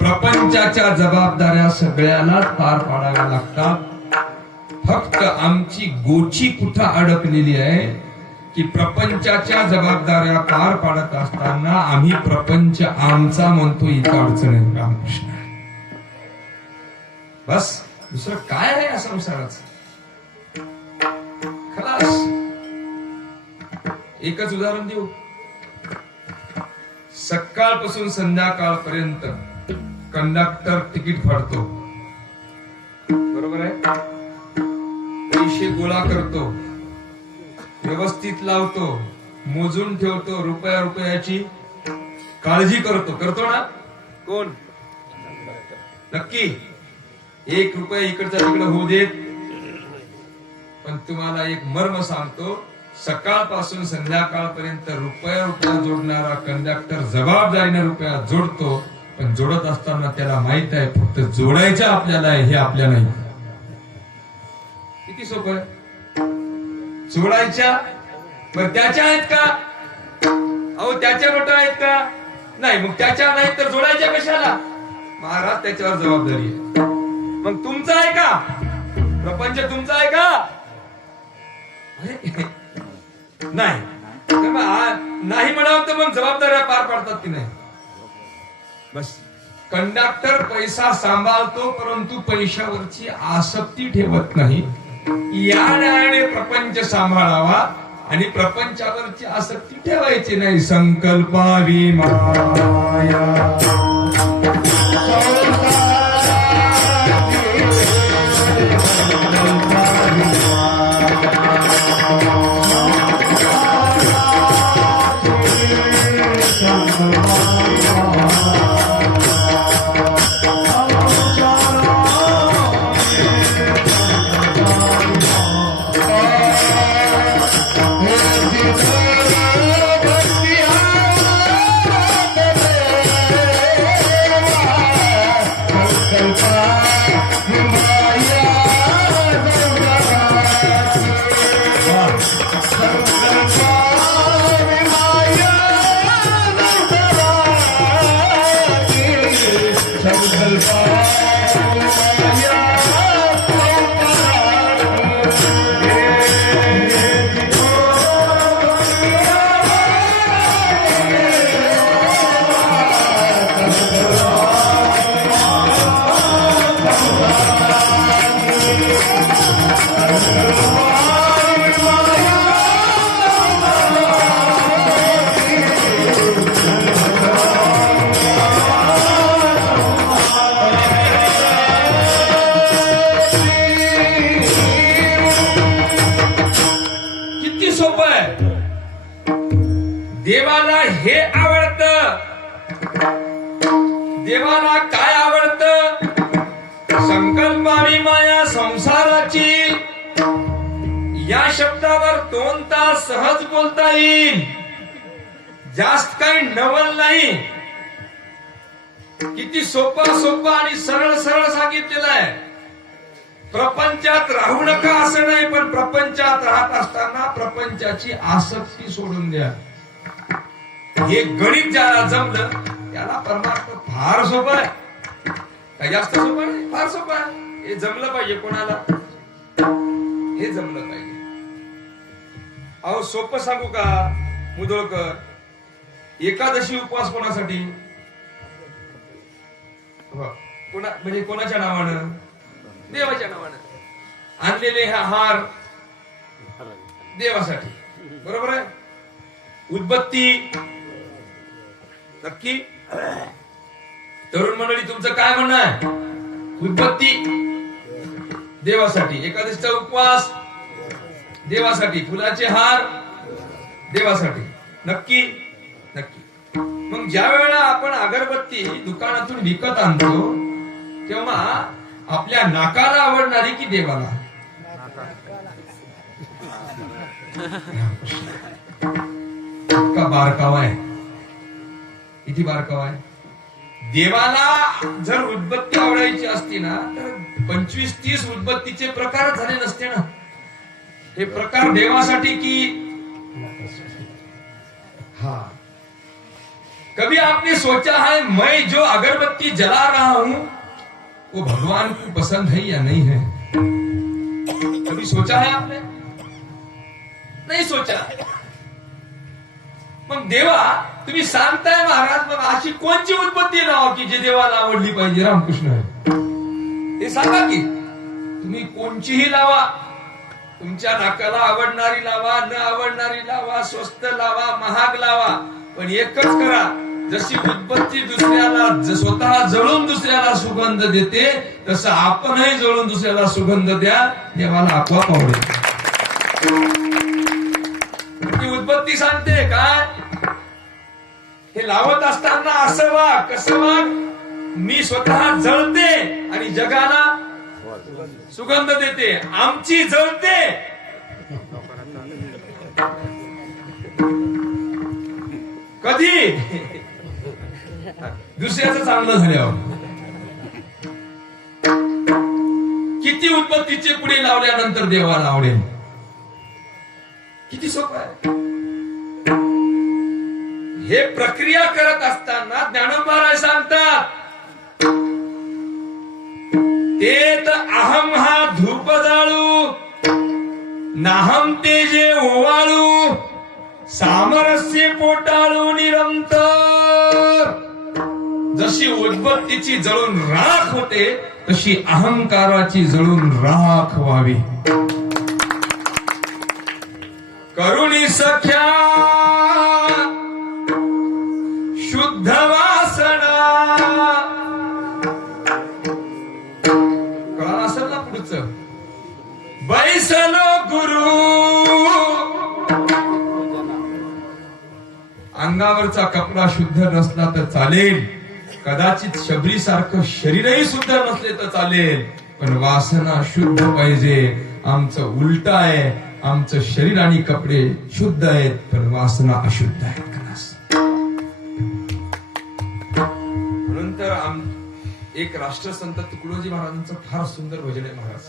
प्रपंचाच्या जबाबदाऱ्या सगळ्यालाच पार पाडाव्या लागतात. फक्त आमची गोची कुठं अडकलेली आहे की प्रपंचाच्या जबाबदाऱ्या पार पाडत असताना आम्ही प्रपंच आमचा म्हणतो. इथं अडचण आहे रामकृष्ण. बस दुसरं काय आहे या संसाराचं? खलास. एकच उदाहरण देऊ. सकाळपासून संध्याकाळपर्यंत कंडक्टर तिकीट फाडतो, बरोबर आहे. पैसे गोळा करतो, व्यवस्थित लावतो, मोजून ठेवतो, रुपयाची काळजी करतो ना. कोण? नक्की. 1 रुपया इकडचा तिकडे होऊ देत. पण तुम्हाला एक मर्म सांगतो, सकाळपासून संध्याकाळपर्यंत रुपया जोडणारा कंडक्टर जबाबदारीने रुपया जोडतो. पण जोडत असताना त्याला माहित आहे फक्त जोडायचं आपल्याला आहे, हे आपल्या नाही. किती सोपं आहे जोडायच्या. बरं त्याच्या आहेत का? अहो त्याच्या नोट आहेत का? नाही. मग त्याच्या नाहीत तर जोडायच्या कशाला? महाराज त्याच्यावर जबाबदारी आहे. मग तुमचा आहे का प्रपंच? तुमचा आहे का? नाही. नाही म्हणावं तर मग जबाबदाऱ्या पार पाडतात की नाही? बस. कंडक्टर पैसा सांभाळतो परंतु पैशावरची आसक्ती ठेवत नाही. या न्यायाने प्रपंच सांभाळावा आणि प्रपंचावरची आसक्ती ठेवायची नाही. संकल्पावी माया देवाला हे आवडतं. देवाला काय आवडतं? संकल्पावी माया संसाराची. या शब्दावर 2 तास सहज बोलता येईल. जास्त काही नवल नाही. किती सोपा आणि सरळ सांगितलेलं आहे. प्रपंचात राहू नका असं नाही, पण प्रपंचात राहत असताना प्रपंचाची आसक्ती सोडून द्या. हे गणित ज्याला जमलं त्याला परमार्थ फार सोपं आहे. काय जास्त सोपं नाही, फार सोपं आहे. हे जमलं पाहिजे कोणाला, हे जमलं पाहिजे. अहो सोपं सांगू का मुदोळकर, एकादशी उपवास कोणासाठी? म्हणजे कोणाच्या नावानं? देवाच्या नावानं आणलेले हा हार देवासाठी, बरोबर आहे. उदबत्ती नक्की. तरुण मंडळी तुमचं काय म्हणणं आहे? उदबत्ती देवासाठी, एकादशीचा उपवास देवासाठी, फुलाचे हार देवासाठी, नक्की नक्की. मग ज्या वेळेला आपण अगरबत्ती दुकानातून विकत आणतो तेव्हा आपल्या नाकाला आवडणारी की देवाला? का बारकावा आहे, किती बारकावा आहे. देवाला जर उदबत्ती आवडायची असती ना तर 25-30 उदबत्तीचे प्रकार झाले नसते ना. हे प्रकार देवासाठी की? हाँ, कभी आपने सोचा है मैं जो अगरबत्ती जला रहा हूं वो भगवान को पसंद है या नहीं है? कभी सोचा है आपने? नहीं सोचा. मग देवा तुम्ही सांगताय महाराज, मग अशी कोणची उदबत्ती लावा की जे देवाला आवडली पाहिजे? रामकृष्ण हे सांगा की. तुम्ही कोणचीही लावा, तुमच्या नाकाला आवडणारी लावा, न आवडणारी लावा, स्वस्त लावा, महाग लावा, पण एकच करा, जशी उदबत्ती दुसऱ्याला स्वतः जळून दुसऱ्याला सुगंध देते तसं आपणही जळून दुसऱ्याला सुगंध द्या, देवाला आपोआप आवडेल. ती उदबत्ती सांगते काय? हे लावत असताना असं वाग, कसं वाग? मी स्वतः जळते आणि जगाला सुगंध देते. आमची जळते, कधी? दुसऱ्याचं चांगलं झाल्यावर. किती उदबत्तीचे पुढे लावल्यानंतर देवाला आवडेल? किती सोपं आहे. हे प्रक्रिया करत असताना ज्ञानोबा राय सांगतात, तेत अहम हा धूप जाळू, नाहम ते जे ओवाळू, सामरस्य पोटाळू निरंतर. जशी उदबत्तीची जळून राख होते तशी अहंकाराची जळून राख व्हावी. करुणी सख्या शुद्ध वासना. कळालं असेल ना पुढचं? बैसलो गुरु. अंगावरचा कपडा शुद्ध नसला तर चालेल, कदाचित शबरी सारखं शरीरही शुद्ध नसले तर चालेल, पण वासना शुद्ध पाहिजे. आमचं उलट आहे, आमचं शरीर आणि कपडे शुद्ध आहेत पण वासना अशुद्ध आहेत. म्हणून तर एक राष्ट्रसंत तुकडोजी महाराजांचं फार सुंदर भजन आहे महाराज,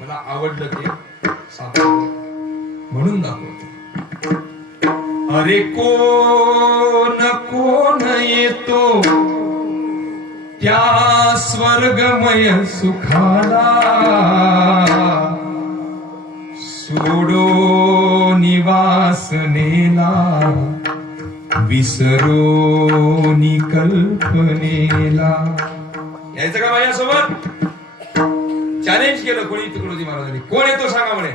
मला आवडलं ते सापडलं म्हणून दाखवतो. अरे कोण कोण येतो त्या स्वर्गमय सुखाला, सोडो निवासनेला, विसरो कल्पनेला. यायचं का माझ्यासोबत? चॅलेंज केलं कोणी तुकडोजी महाराजांनी. कोण येतो सांगा म्हणे.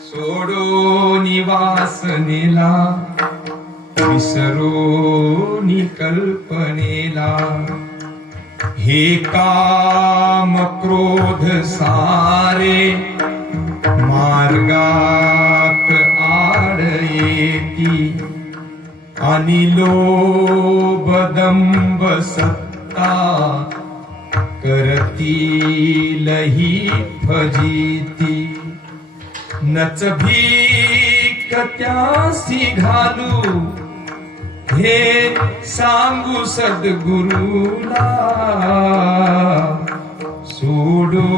सोडो निवासनेला, विसरो कल्पनेला, हे काम क्रोध सारे मार्गात आड येती, आणि लोभ दंभ सत्ता करतीलही फजिती. नच भीक त्यासी घालू हे सांगू सद्गुरुला सोडो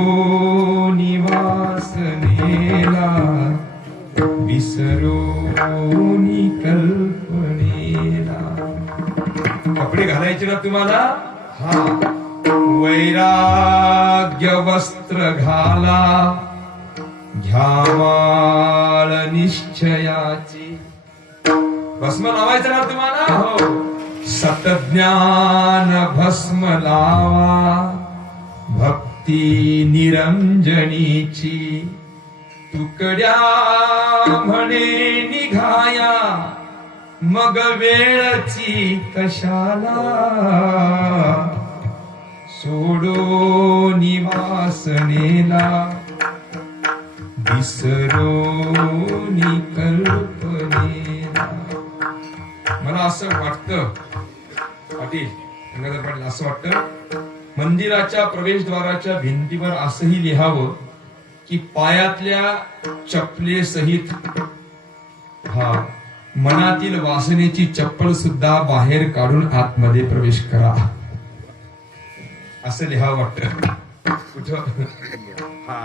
निवासनेला विसरो कल्पनेला. कपडे घालायचे ना तुम्हाला, हा वैराग्य वस्त्र घाला घ्यामाळ निश्चयाची. भस्म लावायचं ना तुम्हाला, हो सतज्ञान भस्म लावा भक्ती निरंजनीची. तुकड्या म्हणे निघाया मग वेळची कशाला सोडो निवासनेला विसरो कल्पनेला. मला असं वाटतं पाटील गंगाधर पाटील, असं वाटतं मंदिराच्या प्रवेशद्वाराच्या भिंतीवर असंही लिहावं की पायातल्या चपले सहित हा मनातील वासनेची चप्पल सुद्धा बाहेर काढून आतमध्ये प्रवेश करा, असं लिहावं वाटतं. कुठं हा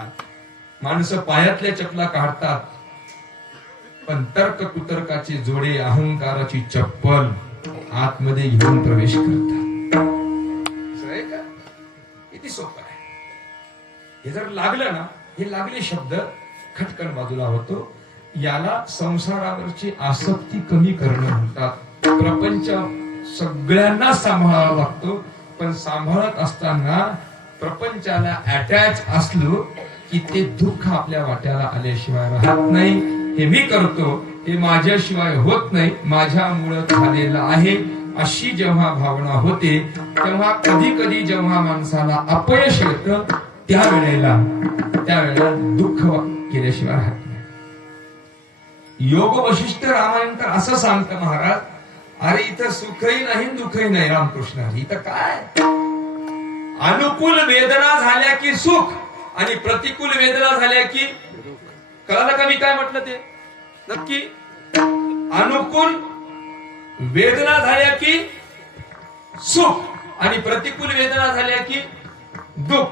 माणसं पायातल्या चपला काढतात पण तर्क कुतर्काचे जोडे अहंकाराची चप्पल आतमध्ये घेऊन प्रवेश करतात. किती सोपं आहे हे. जर लागलं ना, हे लागले शब्द खटकन बाजूला होतो. याला संसारावरची आसक्ती कमी करणं म्हणतात. प्रपंच सगळ्यांना सांभाळावा लागतो, पण सांभाळत असताना प्रपंचाला अटॅच असलो की ते दुःख आपल्या वाट्याला आल्याशिवाय राहत नाही. हे मी करतो, हे माझ्याशिवाय होत नाही, माझ्यामुळे झालेलं आहे, अशी जेव्हा भावना होते तेव्हा कधी कधी जेव्हा माणसाला अपयश येतं त्यावेळेला दुःख केल्याशिवाय राहत नाही. योग वशिष्ठ रामायण तर असं सांगतं महाराज, अरे इथं सुखही नाही दुःखही नाही रामकृष्ण. इथं काय अनुकूल वेदना झाल्या की सुख आणि प्रतिकूल वेदना झाल्या की, कळालं का मी काय म्हटलं ते नक्की? अनुकूल वेदना झाल्या की सुख आणि प्रतिकूल वेदना झाल्या की दुःख.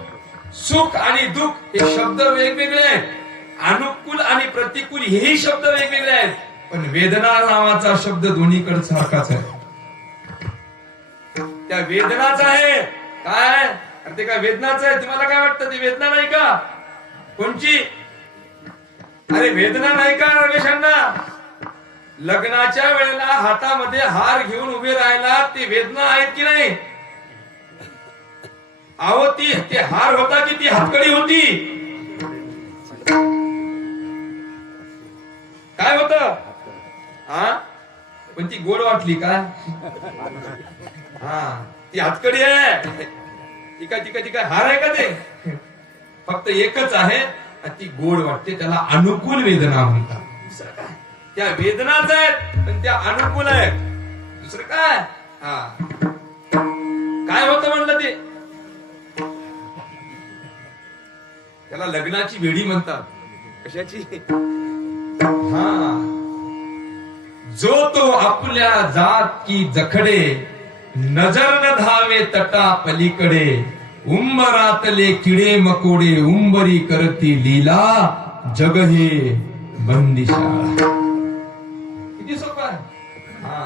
सुख आणि दुःख हे शब्द वेगवेगळे आहेत, अनुकूल आणि प्रतिकूल हेही शब्द वेगवेगळे आहेत, पण वेदना नावाचा शब्द दोन्हीकडे सारखाच आहे. त्या वेदनाचा आहे काय, अरे ते काय वेदनाच आहे? तुम्हाला काय वाटतं ती वेदना नाही का? कोणची? अरे वेदना नाही का रमेशांना? लग्नाच्या वेळेला हातामध्ये हार घेऊन उभे राहायला ती वेदना आहेत की नाही? अहो ते हार होता की ती हातकडी होती? काय होत? हा पण ती गोड वाटली का? हा ती हातकडी आहे. ती काय हार आहे का? ते फक्त एकच आहे आणि ती गोड वाटते, त्याला अनुकूल वेदना म्हणतात. दुसरं काय? त्या वेदनाच आहेत पण त्या अनुकूल आहेत, दुसरं काय? हा काय होतं म्हणलं ते? त्याला लग्नाची वेडी म्हणतात. कशाची? हा जो तो आपल्या जात की जखडे नजर न धावे तटा पलीकडे उंबरातले किडे मकोडे उंबरी करती लीला जग हे बंदिशाळा. किती सोपं आहे. हा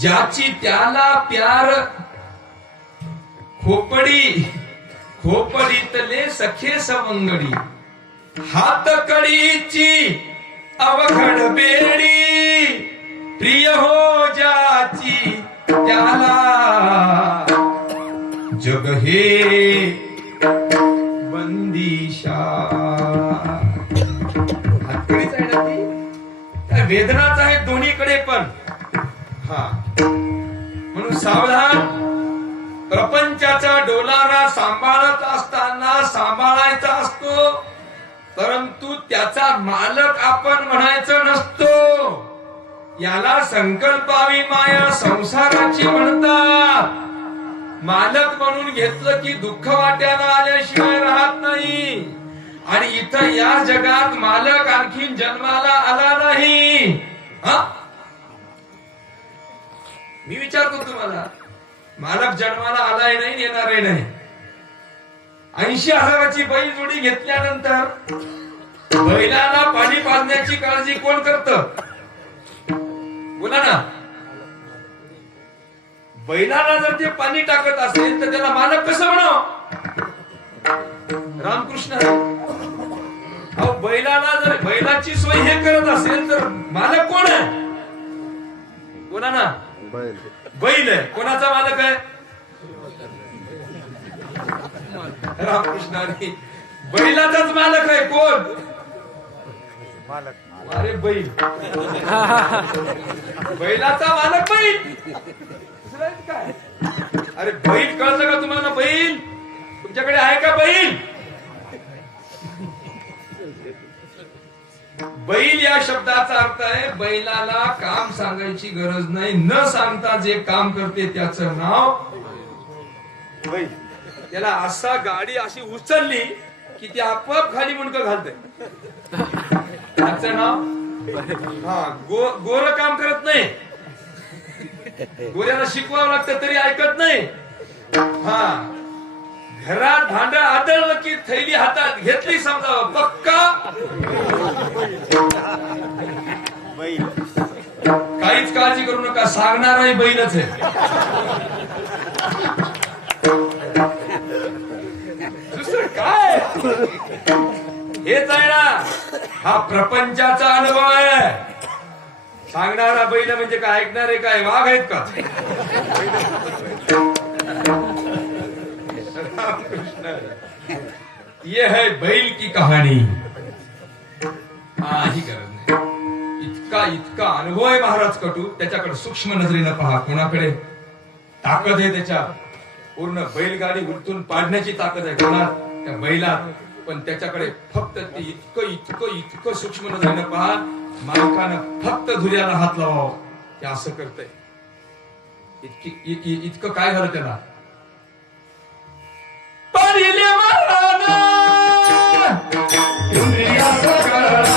ज्याची त्याला प्यार खोपडीतले सखे सवंगडी हातकडीची अवघड बेडी प्रिय हो ज्याची त्याला जग हे बंदिशा. हातकडीच आहे ना ती, त्या वेदनाच आहे दोन्हीकडे पण. हा म्हणून सावधान. प्रपंचाचा डोलारा सांभाळत असताना सांभाळायचा असतो, परंतु त्याचा मालक आपण म्हणायचं नसतो. याला संकल्पावी माया संसाराची म्हणतात. मालक म्हणून घेतलं की दुःख वाट्याला आल्याशिवाय राहत नाही. आणि इथं या जगात मालक आणखीन जन्माला आला नाही. हा, मी विचारतो तुम्हाला, मालक जन्माला आलाय नाही, येणारही नाही. 80,000ची बैल जोडी घेतल्यानंतर बैलाला पाणी पाजण्याची काळजी कोण करत? बोला ना. बैलाला जर ते पाणी टाकत असेल तर त्याला मालक कसं म्हणावं? रामकृष्ण. अहो, बैलाला जर बैलाची सोय हे करत असेल तर मालक कोण आहे? बोला ना. बैल आहे. कोणाचा मालक आहे? रामकृष्ण. बैलाचाच मालक आहे कोण? अरे बैल. बैलाचा मालक बैल. काय? अरे बैल कळतं का तुम्हाला? बैल तुमच्याकडे आहे का? बैल. बैल या शब्दाचा अर्थ आहे बैलाला काम सांगायची गरज नाही, न सांगता जे काम करते त्याचं नाव बैल. त्याला असा गाडी अशी उचलली की ती आपोआप खाली मुंडकं घालते, त्याचं नाव. हा, गोर काम करत नाही. गोऱ्याला शिकवावं लागतं तरी ऐकत नाही. हा, घरात भांड आदळलं की थैली हातात घेतली समजा पक्का बैल. काहीच काळजी करू नका, सांगणाराही बैलच आहे. दुसरं काय? हेच आहे ना, हा प्रपंचाचा अनुभव आहे. सांगणारा बैल म्हणजे काय? ऐकणारे काय वाघ आहेत का? ये है बैल की कहाणी. ही गरज नाही. इतका अनुभव आहे महाराज कटू. त्याच्याकडे सूक्ष्म नजरेनं पहा. कोणाकडे ताकद आहे? त्याच्या पूर्ण बैलगाडी उलटून पाडण्याची ताकद आहे कोणात? त्या बैलात. पण त्याच्याकडे फक्त ते इतकं सूक्ष्म नजरेनं पहा. मालकानं फक्त धुऱ्याला हात लावावं, ते असं करतंय. इतकं काय झालं त्याला? पाहिले महाराज इंद्रियाचा गळा.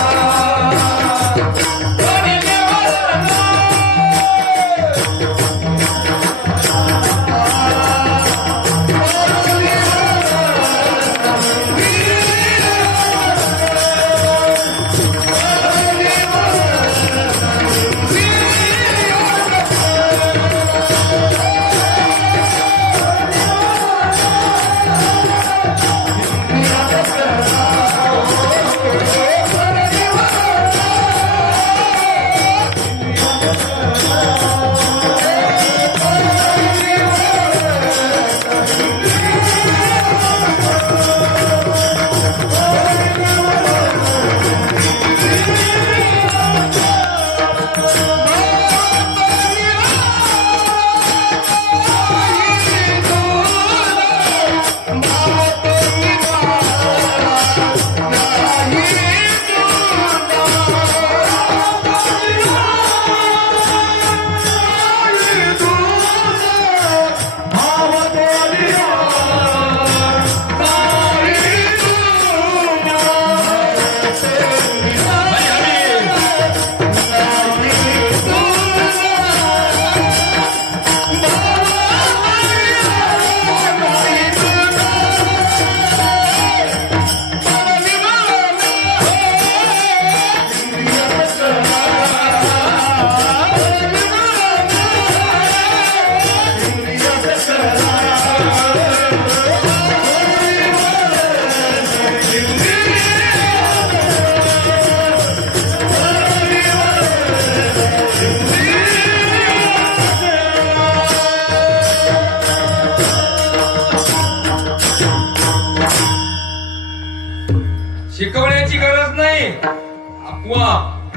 शिकवण्याची गरज नाही, आपोआप.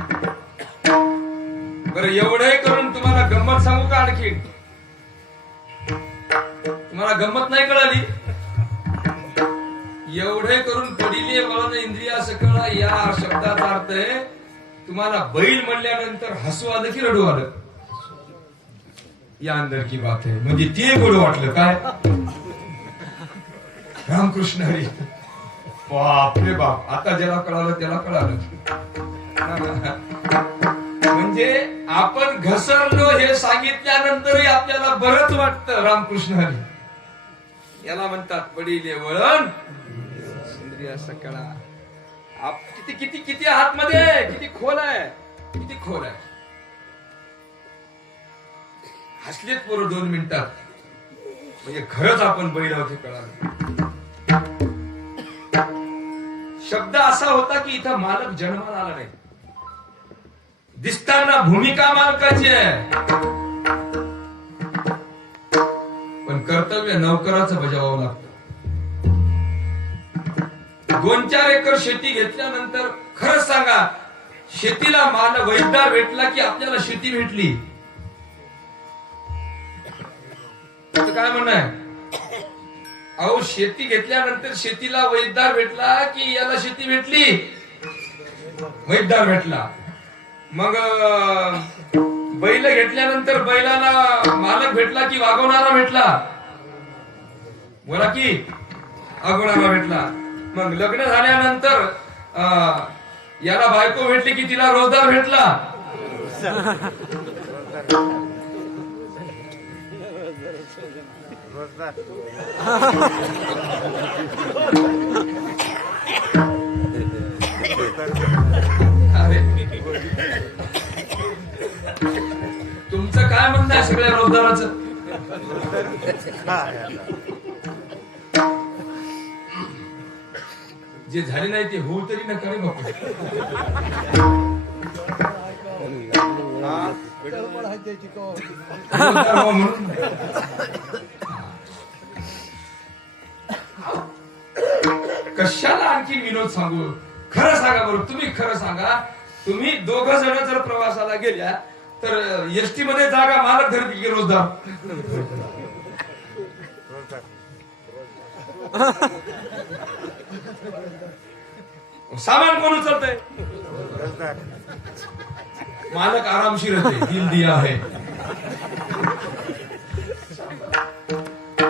बरं, एवढंही करून तुम्हाला गंमत सांगू का? आणखी तुम्हाला गंमत नाही कळाली? एवढे करून पडिले वळण इंद्रिया सकळ या शब्दाचा अर्थ आहे तुम्हाला बैल म्हणल्यानंतर हसू आलं की रडू आलं? या अंदर की बात आहे. म्हणजे ते गोड वाटलं काय? रामकृष्ण हरी. बाप रे बाप, आता ज्याला कळालं त्याला कळालं. म्हणजे आपण घसरलो हे सांगितल्यानंतरही आपल्याला बरंच वाटतं. रामकृष्ण हरी याला म्हणतात पडिले वळण इंद्रिय सकळा. किती किती किती आतमध्ये किती खोल आहे, किती खोल आहे. हसलेत पोरं 2 मिनिटात, म्हणजे खरंच आपण बैल आहोत हे कळालं. शब्द असा होता की इथं मालक जन्माला आला नाही, दिसताना भूमिका मालकाची आहे, पण कर्तव्य नौकराचं बजावावं लागतं. 2-4 एकर शेती घेतल्यानंतर खरंच सांगा, शेतीला माल वैद्यार भेटला की आपल्याला शेती भेटली, काय म्हणणं आहे? अहो, शेती घेतल्यानंतर शेतीला वैद्यार भेटला की याला शेती भेटली? वैद्यार भेटला. मग बैल घेतल्यानंतर बैलाला मालक भेटला की वागवणारा भेटला? बोला की वागवणारा भेटला. मग लग्न झाल्यानंतर याला बायको भेटली की तिला रोजगार भेटला? तुमचं काय म्हणणं आहे सगळ्या रोजगाराचं? जे झाले नाही ते होऊ तरी नका रे बापू. म्हणून कशाला आणखी विनोद सांगू? खरं सांगा बरं, तुम्ही खरं सांगा. तुम्ही 2 जण जर प्रवासाला गेल्या तर एसटी मध्ये जागा मालक धरती की रोजदार? सामान कोण उचलतंय? मालक आरामशीर होते, दिल दिया है.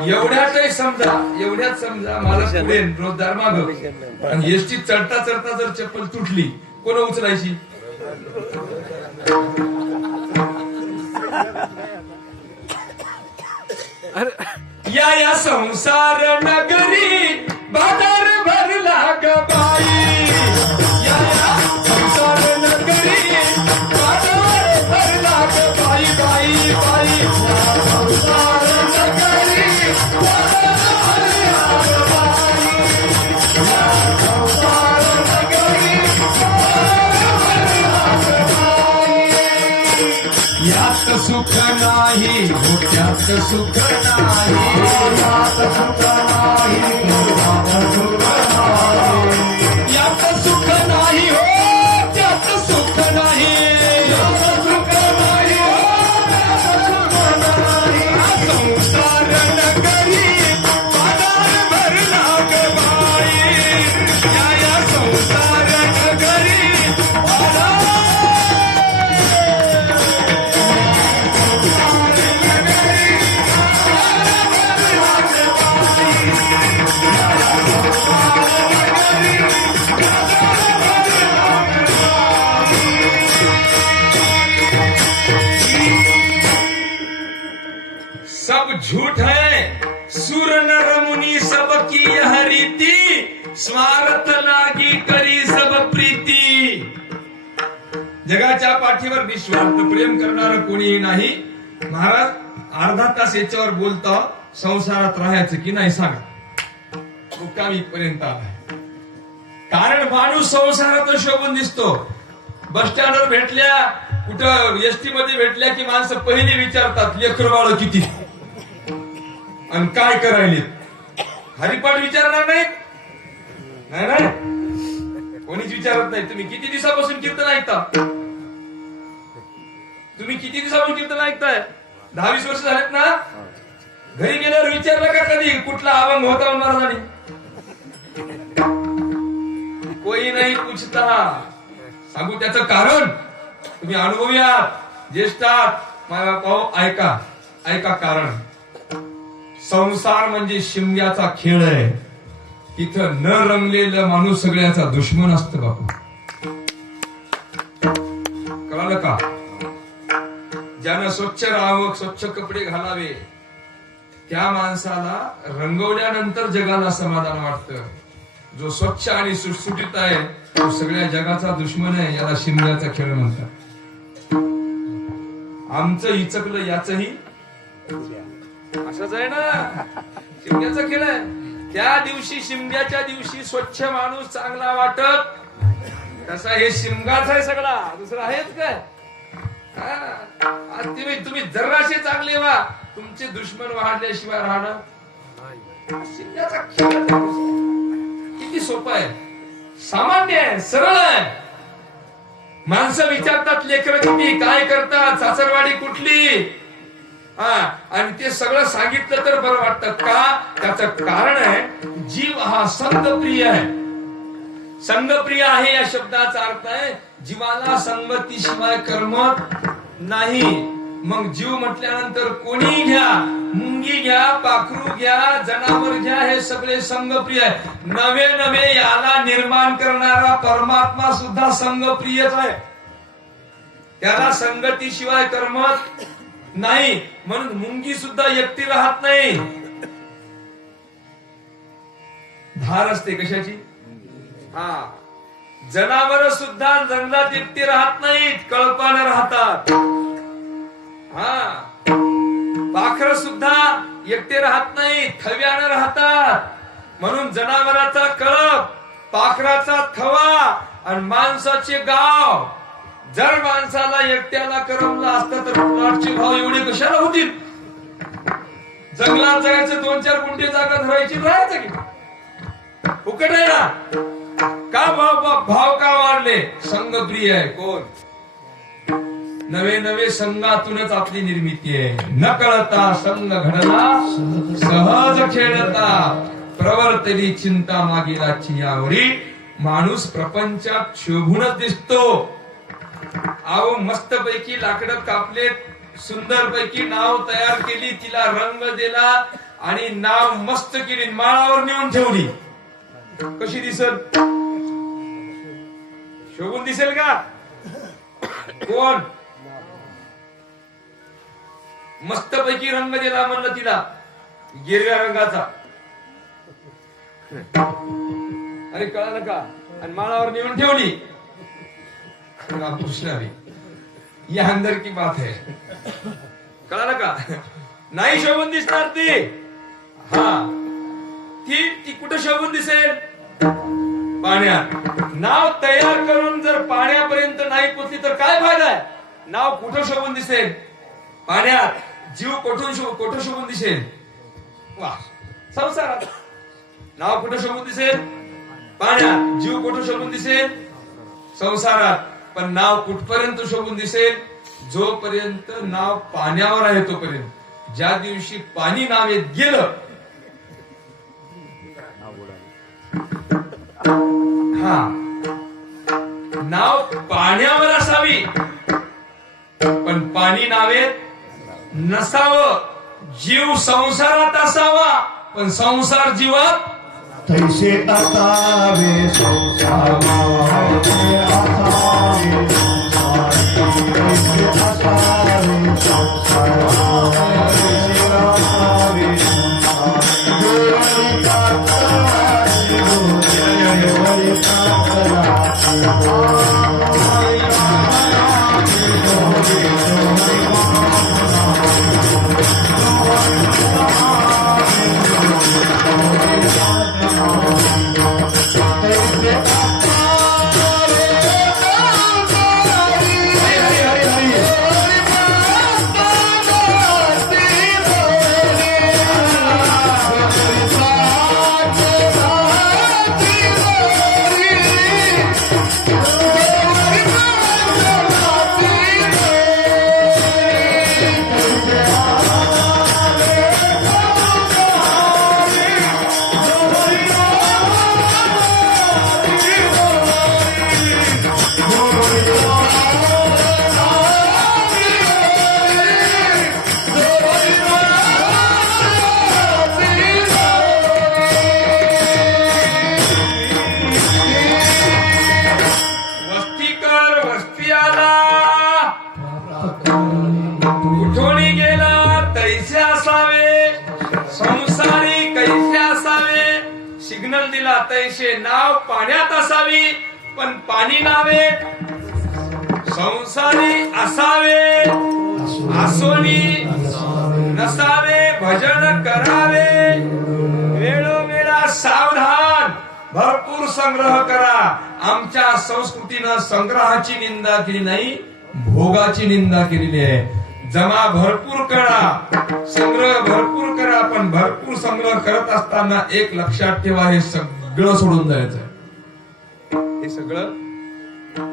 एवढ्यात समजा मालक पुढे रोजदार माग, आणि एसटी चढता चढता जर चप्पल तुटली, कोण उचलायची? या संसार नगरी बाजार भरला ग बाई. या संसार नगरी बाजार भरला ग बाई, बाई बाई. संसार नगरी बाजार भरला ग बाई. संसार नगरी बाजार भरला ग बाई. यात सुख नाही, त्यात सुख नाही, यात सुख नाही, यात सुख नाही हो, त्यात सुख नाही, यात सुख नाही हो, त्यात सुख नाही. संसार नगरी बाजार भरला ग बाई. या संसार नगरी बाजार. सब झूठ है, सुर नर मुनि सब की यह रीति, स्वार्थ लागी करी सब प्रीती. जगाच्या पाठीवर निस्वार्थ प्रेम करणार कोणीही नाही. महाराज अर्धा तास याच्यावर बोलता, संसारात राहायचं की नाही सांगा. मुक्काम इथपर्यंत आलाय. कारण माणूस संसारात शोभून दिसतो. बस स्टँडवर भेटल्या, कुठं एसटी मध्ये भेटल्या की माणसं पहिली विचारतात लेकरं बाळ किती आणि काय करायले. हरिपाठ विचारणार नाहीत, नाही ना, कोणीच विचारत नाही. तुम्ही किती दिवसापासून कीर्तन ऐकता? तुम्ही किती दिवसापासून कीर्तन ऐकताय? 10-20 वर्ष झालेत ना. घरी गेल्यावर विचारलं का कधी कुठला अभंग होता महाराजांनी? कोई नाही पूछता. सांगू त्याचं कारण, तुम्ही अनुभवी आहात, ज्येष्ठ आहात, माझा भाऊ ऐका ऐका. कारण संसार म्हणजे शिमग्याचा खेळ आहे. तिथं न रंगलेला माणूस सगळ्याचा दुश्मन असतं बापू. कळालं का? ज्यानं स्वच्छ राहावं, स्वच्छ कपडे घालावे, त्या माणसाला रंगवल्यानंतर जगाला समाधान वाटतं. जो स्वच्छ आणि सुटसुटीत आहे तो सगळ्या जगाचा दुश्मन आहे. याला शिमग्याचा खेळ म्हणतात. आमचं इचकलं याचही असंच आहे ना. शिमग्याचा खेळ आहे. त्या दिवशी, शिमग्याच्या दिवशी स्वच्छ माणूस चांगला वाटत, तसा हे शिमगाच आहे सगळा, दुसरा आहेच काय. तुम्ही जराशे चांगले व्हा, तुमचे दुश्मन वाढल्याशिवाय राहणं शिमग्याचा खेळ. किती सोपं आहे, सामान्य आहे, सरळ आहे. माणसं विचारतात लेकरं किती, काय करतात, सासरवाडी कुठली, आणि ते सगळं सांगितलं तर बरं वाटतं का? त्याचं कारण आहे जीव हा संगप्रिय आहे. संगप्रिय आहे या शब्दाचा अर्थ आहे जीवाला संगतीशिवाय करमत नाही. मग जीव म्हटल्यानंतर कोणी घ्या, मुंगी घ्या, पाखरू घ्या, जनावर घ्या, हे सगळे संगप्रिय आहे. नवे नवे याला निर्माण करणारा परमात्मा सुद्धा संगप्रियच आहे. त्याला संगतीशिवाय करमत नाही. म्हणून मुंगी सुद्धा एकटी राहत नाही. धार असते कशाची? जनावर सुद्धा जंगलात एकटी राहत नाहीत, कळपानं राहतात. पाखर सुद्धा एकटे राहत नाही, थव्यानं राहतात. म्हणून जनावराचा कळप, पाखराचा थवा आणि माणसाचे गाव. जर माणसाला एकट्याला करमलं असतं तर प्लॉटचे भाव एवढे कशाला होतील? जंगलात जायचं, 2-4 गुंठे जागा धरायची, राहायचं की फुकट आहे ना. का भाव का वाढले? संगप्रिय आहे. कोण? नवे नवे संघातूनच आपली निर्मिती आहे. न कळता संघ घडला, सहज खेळता, प्रवर्तली चिंता मागीलाची यावरी. माणूस प्रपंचात शोभूनच दिसतो. अहो मस्त पैकी लाकडं कापलेत, सुंदर पैकी नाव तयार केली, तिला रंग दिला आणि नाव मस्त केली, माळावर नेऊन ठेवली. कशी दिसेल? शोभून दिसेल का? कोण? मस्त पैकी रंग दिला म्हणलं तिला, हिरव्या रंगाचा. अरे कळालं का? आणि माळावर नेऊन ठेवली. ये अंदर की बात है. कळालं का? नाही शोभून दिसणार ती. ती कुठं शोभून दिसेल? पाण्यात. नाव तयार करून जर पाण्यापर्यंत नाही पोचली तर काय फायदा आहे? नाव कुठं शोभून दिसेल? पाण्यात. जीव कुठं शोभून दिसेल? वा, संसारात. नाव कुठं शोभून दिसेल? पाण्यात. जीव कुठं शोभून दिसेल? संसारात. पण नाव कुठपर्यंत शोभून दिसेल? जोपर्यंत नाव पाण्यावर आहे तोपर्यंत. ज्या दिवशी पाणी नावेत गेलं, नाव पाण्यावर असावी पण पाणी नावेत नसावं. जीव संसारात असावा पण संसार जीवात तैसे असावे संसार. तैसे असावे संसार. असावे संसारी कैसे असावे सिग्नल दिला तैसे नाव पाण्यात असावी पण पाणी नावे संसारी असावे आसोनी नसावे भजन करावे वेळोवेळा सावधान भरपूर संग्रह करा आमच्या संस्कृतीनं संग्रहाची निंदा केली नाही भोगाची निंदा केलेली आहे जमा भरपूर करा संग्रह भरपूर करा पण भरपूर संग्रह करत असताना एक लक्षात ठेवा हे सगळं सोडून जायचं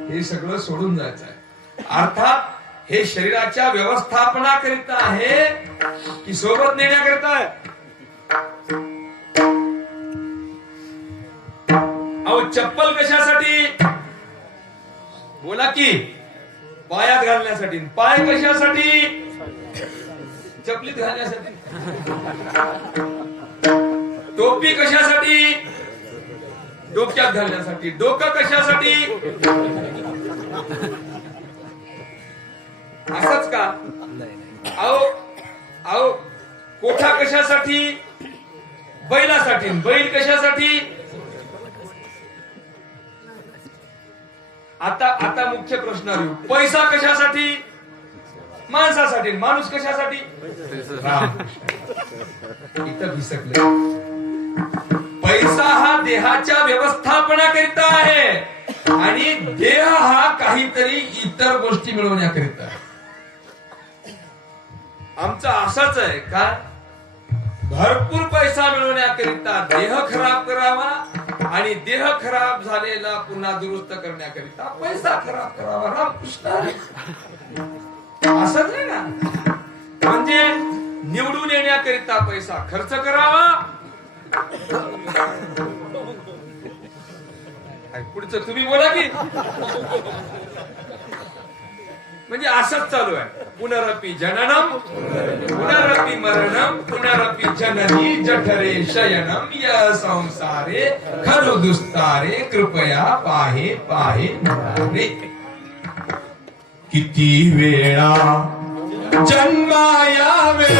हे सगळं सोडून जायचं आहे अर्थात हे शरीराच्या व्यवस्थापनाकरिता आहे की सोबत नेण्याकरिता आहे अहो चप्पल कशासाठी बोला की पायात घालण्यासाठी पाय कशासाठी चपलीत घालण्यासाठी टोपी कशासाठी डोक्यात घालण्यासाठी डोकं कशासाठी असंच का अहो कोठा कशासाठी बैलासाठी बैल कशासाठी आता मुख्य प्रश्न येऊ पैसा कशासाठी माणसासाठी माणूस कशासाठी इथं भिसकले पैसा हा देहाच्या व्यवस्थापनाकरिता आहे आणि देह हा काहीतरी इतर गोष्टी मिळवण्याकरिता आमचं असंच आहे का भरपूर पैसा मिळवण्याकरिता देह खराब करावा आणि देह खराब झालेला पुन्हा दुरुस्त करण्याकरिता पैसा खराब करावा रामकृष्ण असंच आहे ना म्हणजे निवडून येण्याकरिता पैसा खर्च करावा पुढचं तुम्ही बोला की म्हणजे असंच चालू आहे पुनरपि जननम पुनरपि मरणम पुनरपि जननी जठरे शयनम या संसारे खरु दुस्तारे कृपया पाहे पाहे मुरारे किती वेळा जन्मायावे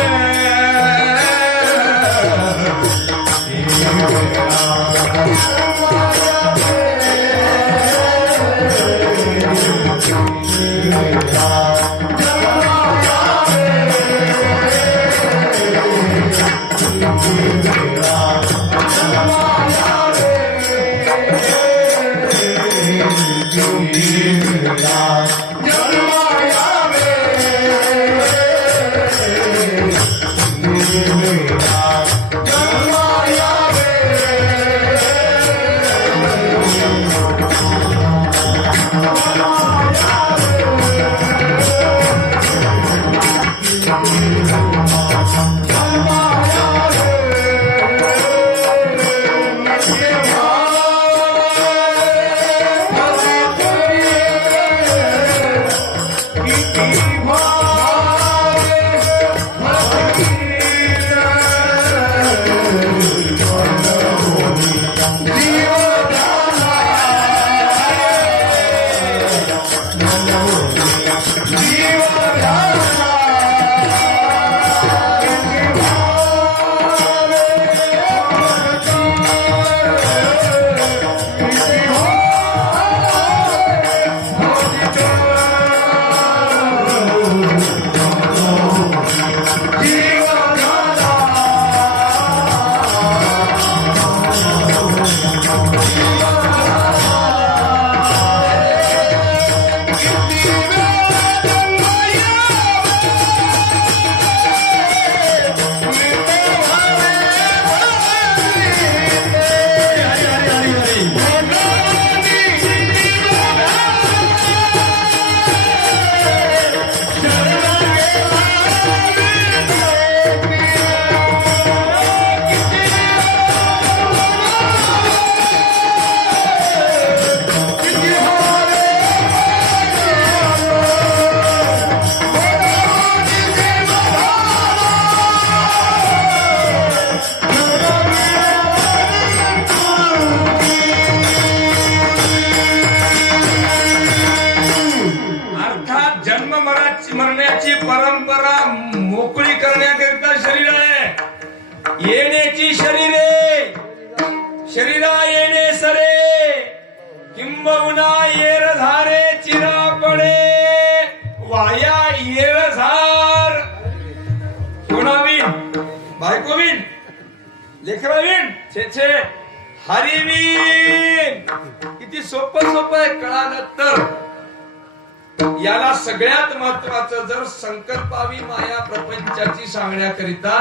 मरण्याची परंपरा मोकळी करण्याकरिता शरीराला येण्याची शरीरे शरीरा येणे सरे किंबहुना येर धारे चिरा पडे वाया येर झार कोणावीन बायकोवीन लेकरावीन छे छे हरिवीन किती सोपं सोपं आहे कळालं तर याला सगळ्यात महत्वाचं जर संकल्पावी माया प्रपंचाची सांगण्याकरिता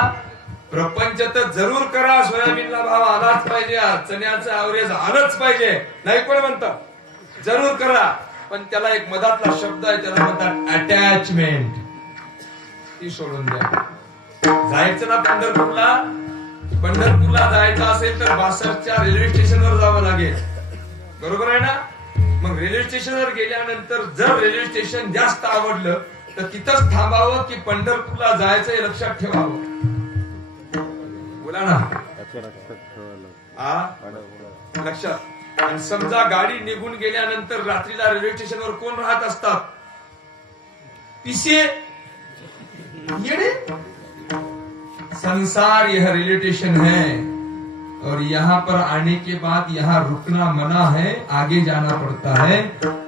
प्रपंच तर जरूर करा सोयाबीनला भाव आलाच पाहिजे चण्याचं आवरेज आलंच पाहिजे नाही कोण म्हणतं जरूर करा पण त्याला एक मधातला शब्द आहे त्याला म्हणतात अटॅचमेंट ती सोडून द्या जायचं ना पंढरपूरला जायचं असेल तर बासरच्या रेल्वे स्टेशनवर जावं लागेल बरोबर आहे ना मग रेल्वे स्टेशनवर गेल्यानंतर जर रेल्वे स्टेशन जास्त आवडलं तर तिथंच थांबावं की पंढरपूरला जायचं हे लक्षात ठेवावं बोला ना लक्षात आणि समजा गाडी निघून गेल्यानंतर रात्रीला रेल्वे स्टेशनवर कोण राहत असतात पिसे येडे संसार यह रेलवे स्टेशन है और यहाँ पर आने के बाद यहाँ रुकना मना है आगे जाना पड़ता है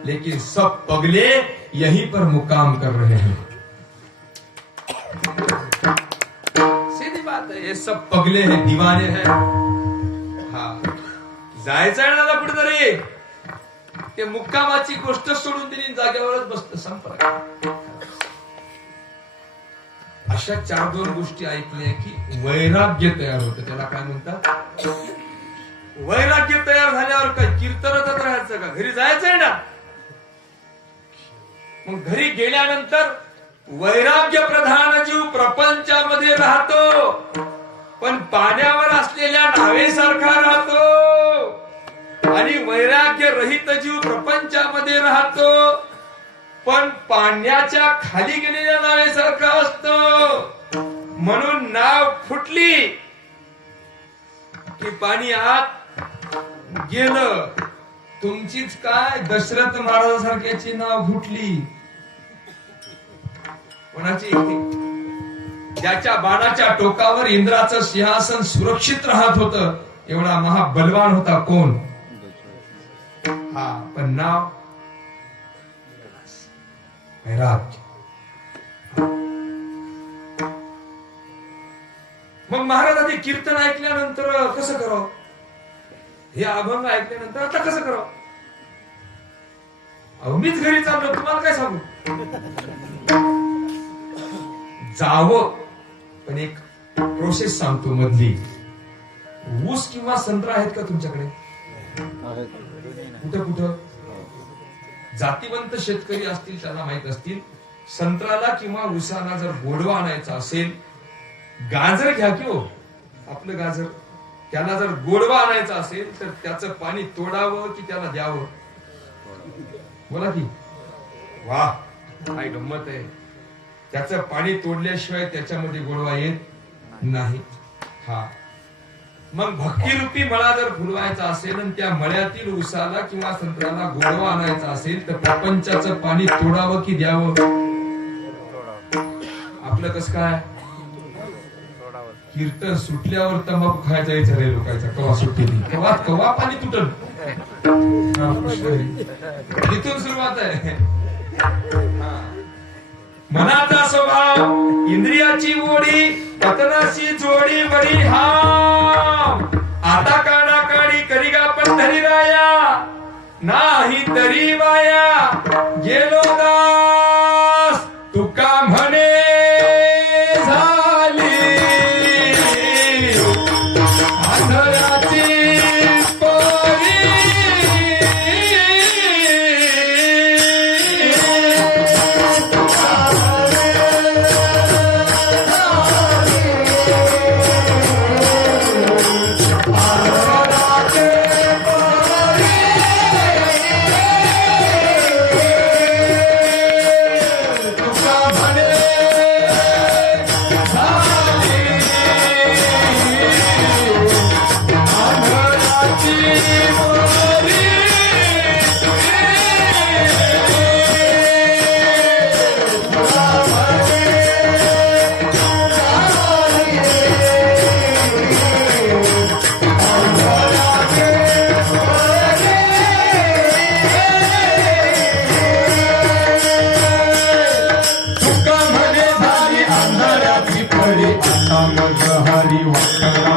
लेकिन सब पगले यहीं पर मुकाम कर रहे हैं सीधी बात है ये सब पगले हैं दीवाने हैं हाँ जायचं आहे ना कुठेतरी ते मुक्कामाची गोष्ट सोडून दिली जागेवरच बसत संपर्क अशा 4-2 गोष्टी ऐकल्या की वैराग्य तयार होतं त्याला काय म्हणतात वैराग्य तयार झाल्यावर काय कीर्तनातच राहायचं का घरी जायचंय ना मग घरी गेल्यानंतर वैराग्य प्रधान जीव प्रपंचामध्ये राहतो पण पाण्यावर असलेल्या नावेसारखा राहतो आणि वैराग्य रहित जीव प्रपंचामध्ये राहतो पण पाण्याच्या खाली गेलेल्या नावेसारखं असतं म्हणून नाव फुटली की पाणी आत गेलं तुमचीच काय दशरथ महाराजासारख्याची नाव फुटली कोणाची ज्याच्या बाणाच्या टोकावर इंद्राचं सिंहासन सुरक्षित राहत होतं एवढा महाबलवान होता कोण हा पण नाव वैराग्य मग महाराज आधी कीर्तन ऐकल्यानंतर कसं करावं हे अभंग ऐकल्यानंतर आता कसं करावं अहो मीच घरी चाललो तुम्हाला काय सांगू जावं पण एक प्रोसेस सांगतो मधली ऊस किंवा संत्रा आहेत का तुमच्याकडे कुठं कुठं जातीवंत शेतकरी असतील त्यांना माहित असतील संत्राला किंवा ऊसाला जर गोडवा आणायचा असेल गाजर घ्या की हो आपलं गाजर त्याला जर गोडवा आणायचा असेल तर त्याचं पाणी तोडावं की त्याला द्यावं बोला की वा काय गंमत आहे त्याचं पाणी तोडल्याशिवाय त्याच्यामध्ये गोडवा येत नाही हा मग भक्तिरूपी मळा जर फुलवायचा असेल आणि त्या मळ्यातील ऊसाला किंवा संत्र्याला गोडवा आणायचा असेल तर प्रपंचाचं पाणी तोडावं की द्यावं आपलं कसं काय कीर्तन सुटल्यावर तंबाखू खायचा विचार आहे लोकांचा कवा सुट्टी कवा कवा पाणी तुटल इथून सुरुवात आहे मनाचा स्वभाव इंद्रियाची ओढी पतनाची जोडी बरी हा आता काढा काढी करिगा पंढरी राया नाही तरी बाया गेलो दास तुका म्हणे झाली आंधळ्याची परी मज हरी वाटला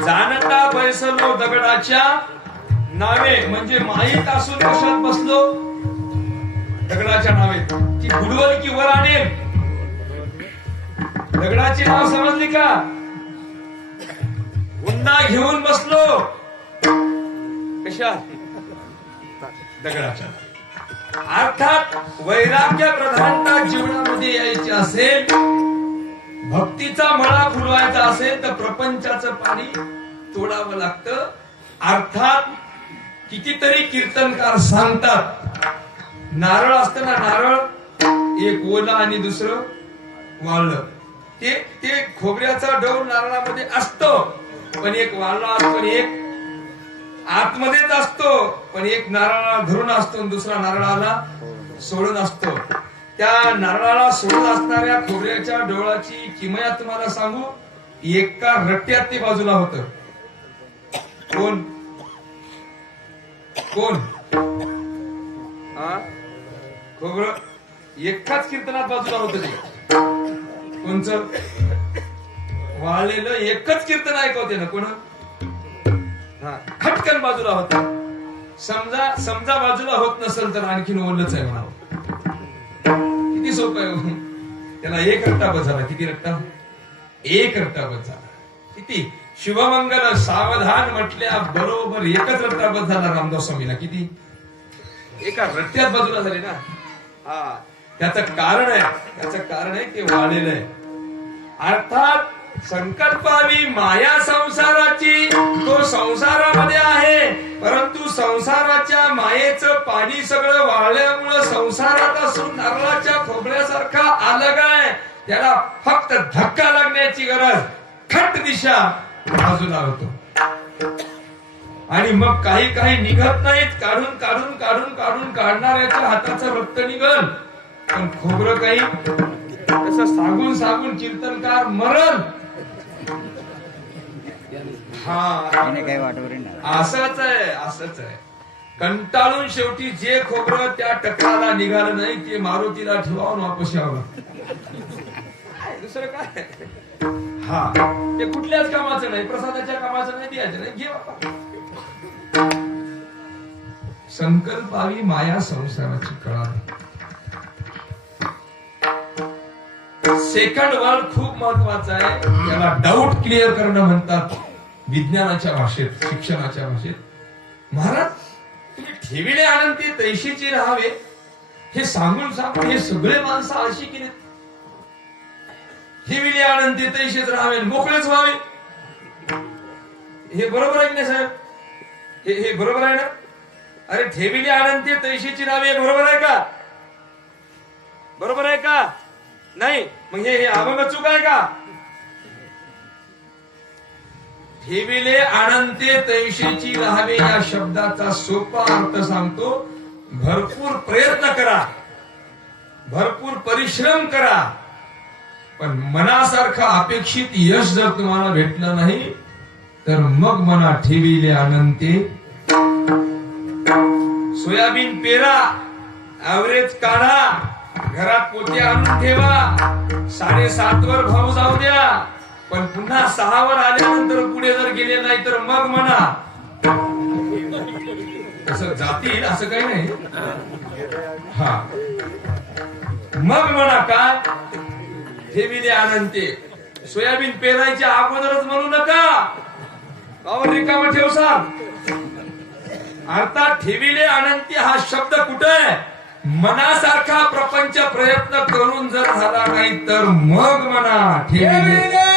जानता बैसलो दगडाच्या नावे म्हणजे माहीत असून कशात बसलो दगडाच्या नावे ती बुडवल की वर आणेल दगडाची नाव समजली का हुंडा घेऊन बसलो कशा दगडाच्या अर्थात वैराग्य प्रधानता जीवनामध्ये यायची असेल भक्तीचा मळा फुलवायचा असेल तर प्रपंचाचं पाणी तोडावं लागतं अर्थात कितीतरी कीर्तनकार सांगतात नारळ असतं ना नारळ एक ओला आणि दुसरं वाळलं ते ते खोबऱ्याचा डोर नारळामध्ये असतो पण एक वाळला असतो आणि एक आतमध्येच असतो पण एक नारळाला धरून असतो आणि दुसरा नारळाला सोडून असतो त्या नारळाला सोडून असणाऱ्या खोबऱ्याच्या डोळाची किमया तुम्हाला सांगू एका रट्ट्यात ते बाजूला होत कोण कोण खोबरं एकाच कीर्तनात बाजूला होत ते कोणचं वाळलेलं एकच कीर्तन ऐकवते ना कोण खटकन बाजूला होत समजा समजा बाजूला होत नसेल तर आणखीन ओलच आहे म्हणावं किती सोपं आहे त्याला एक रट्टा बस झाला किती रट्टा एक रट्टा बस झाला किती शुभमंगल सावधान म्हटल्या बरोबर एकच रट्टा बस झाला रामदास स्वामीला किती एका रट्ट्यात बाजूला झाले ना हा त्याचं कारण आहे ते वाढलेलं आहे अर्थात संकल्पावी माया संसाराची तो संसारामध्ये आहे परंतु संसाराच्या मायेचं पाणी सगळं वाळल्यामुळं संसारात असून नारळाच्या खोबऱ्यासारखा अलग आहे त्याला फक्त धक्का लागण्याची गरज खट दिशा बाजूला होतो आणि मग काही काही निघत नाहीत काढून काढून काढून काढून काढणाऱ्याच्या हाताचं रक्त निघल पण खोबरं काही तसं सांगून सांगून कीर्तनकार मरल असंच आहे कंटाळून शेवटी जे खोबरं त्या टकराला निघालं नाही ते मारुतीला ठेवावून वापस यावं दुसरं काय हा ते कुठल्याच कामाचं नाही प्रसादाच्या कामाचं नाही द्यायचं नाही घे बाबा संकल्पावी माया संसाराची कळा सेकंड वर्ड खूप महत्वाचा आहे त्याला डाऊट क्लिअर करणं म्हणतात विज्ञानाच्या भाषेत शिक्षणाच्या भाषेत महाराज तुम्ही ठेविले आनंदी तैशीची राहावे हे सांगून सांगून हे सगळे माणसं अशी की नाही ठेविले आनंदी तैशीच राहावे मोकळेच व्हावे हे बरोबर आहे की नाही साहेब हे बरोबर आहे ना अरे ठेविले आनंदी तैशीची राहावे बरोबर आहे का बरोबर आहे का नाही मग हे अभंग चूक आहे का ठेविले आनंदे तैशीची राहावे या शब्दाचा सोपा अर्थ सांगतो भरपूर प्रयत्न करा भरपूर परिश्रम करा पण मनासारखं अपेक्षित यश जर तुम्हाला भेटलं नाही तर मग मना ठेविले आनंदे सोयाबीन पेरा ऍव्हरेज काढा घरात पोते आणून ठेवा. 7:30 वर भाऊ जाऊ द्या, पण पुन्हा 6 वर आल्यानंतर पुढे जर गेले नाही तर मग म्हणा. असं जातील असं काही नाही. हा मग म्हणा काय ठेविले अनंते. सोयाबीन पेरायच्या अगोदरच म्हणू नका, कावर रिकामा ठेवसाल. अर्थात ठेविले अनंती हा शब्द कुठे आहे? मनासारखा प्रपंच प्रयत्न करून जर झाला नाही तर मग म्हणा ठेविले.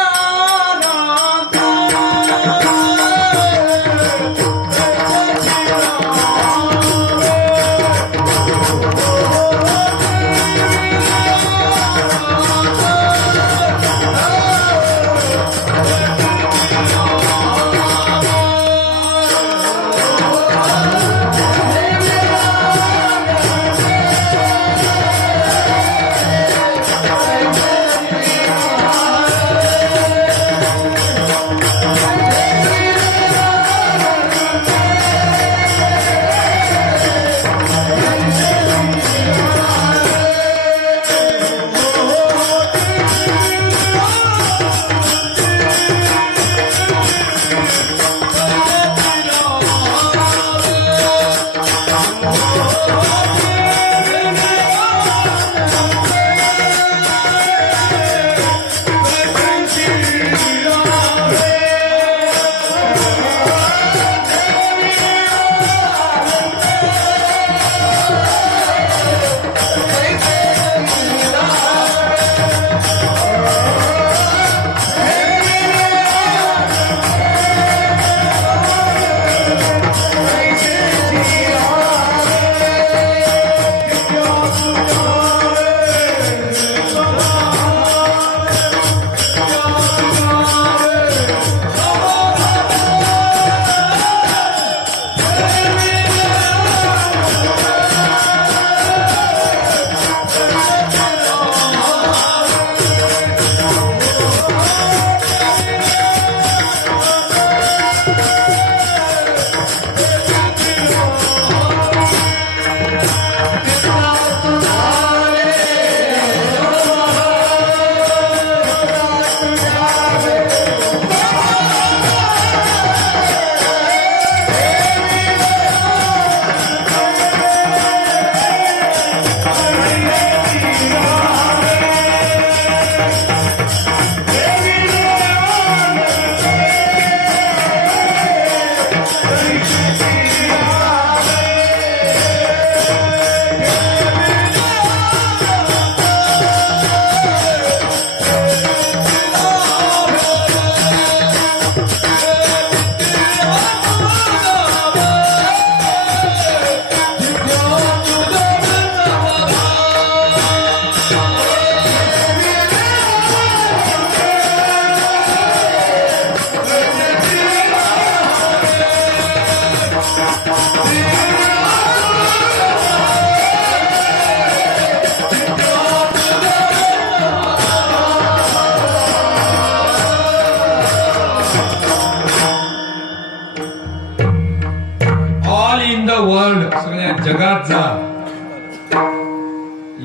वर्ल्ड सगळ्या जगात जा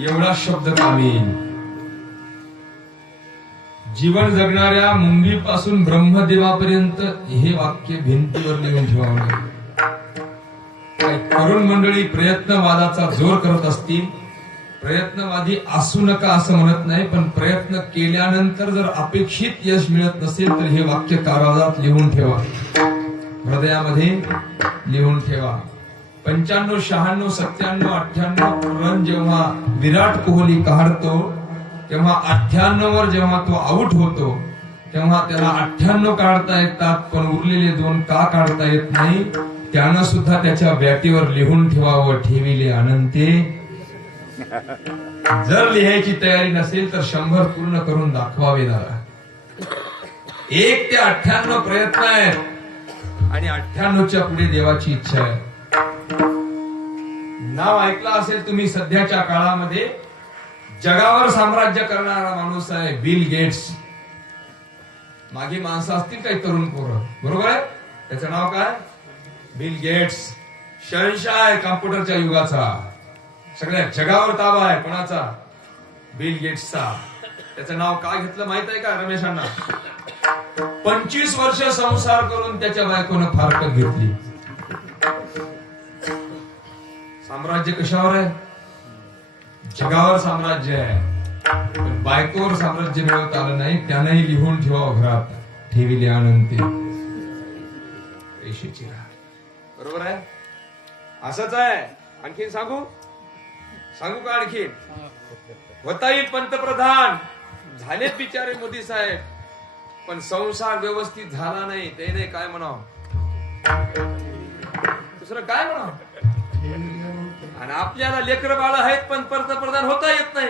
एवढा शब्द कामी. जीवन जगणाऱ्या मुंगीपासून ब्रह्मदेवापर्यंत हे वाक्य भिंतीवर लिहून ठेवावे. काही तरुण मंडळी प्रयत्नवादाचा जोर करत असतील. प्रयत्नवादी असू नका असं म्हणत नाही, पण प्रयत्न केल्यानंतर जर अपेक्षित यश मिळत नसेल तर हे वाक्य कारागृहात लिहून ठेवा, हृदयामध्ये लिहून ठेवा. 95, 96, 97, 98 रन जेव्हा विराट कोहली काढतो तेव्हा 98 वर जेव्हा तो आउट होतो तेव्हा त्याला 98 काढता येतात, पण उरलेले 2 का काढता येत नाही त्यानं सुद्धा त्याच्या बॅटीवर लिहून ठेवावं, ठेविले अनंते. जर लिहायची तयारी नसेल तर 100 पूर्ण करून दाखवावे जरा. 1 ते 98 प्रयत्न आहेत आणि 98च्या पुढे देवाची इच्छा आहे. नाव ऐकलं असेल तुम्ही, सध्याच्या काळामध्ये जगावर साम्राज्य करणारा माणूस आहे बिल गेट्स. मागे माणसं असतील काही तरुण पोरं, बरोबर आहे? त्याचं नाव काय? Bill Gates. शहंशाह आहे कॉम्प्युटरच्या युगाचा. सगळ्या जगावर ताबा आहे. कोणाचा? बिल गेट्सचा. त्याचं नाव काय घेतलं माहित आहे का रमेशांना? 25 वर्ष संसार करून त्याच्या बायकोनं फारकत घेतली. साम्राज्य कशावर आहे? जगावर साम्राज्य आहे. पण बायकोवर साम्राज्य मिळवता आलं नाही. त्यानंही लिहून ठेवा घरात, ठेविले आनंद पैशाची राह. बरोबर आहे? असंच आहे. आणखीन सांगू का? आणखीन होता येईल पंतप्रधान, झालेत बिचारे मोदी साहेब, पण संसार व्यवस्थित झाला नाही. त्याने काय म्हणावं, दुसरं काय म्हणावं? आणि आपल्याला लेकर बाळ आहेत पण पंतप्रधान होता येत नाही.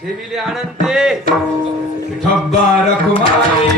ठेविले आनंदे ठब्बा रखुमाई.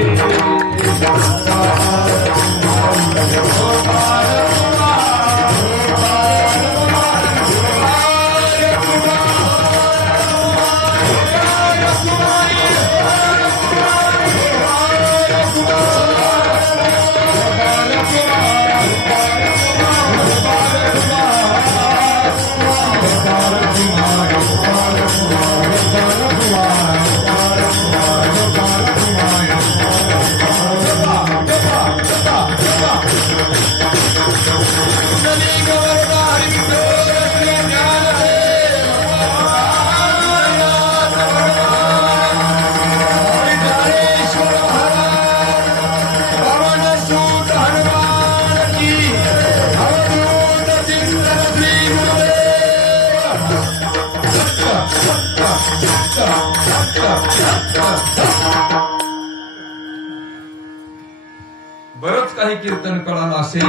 बरंच काही कीर्तन कळालं असेल,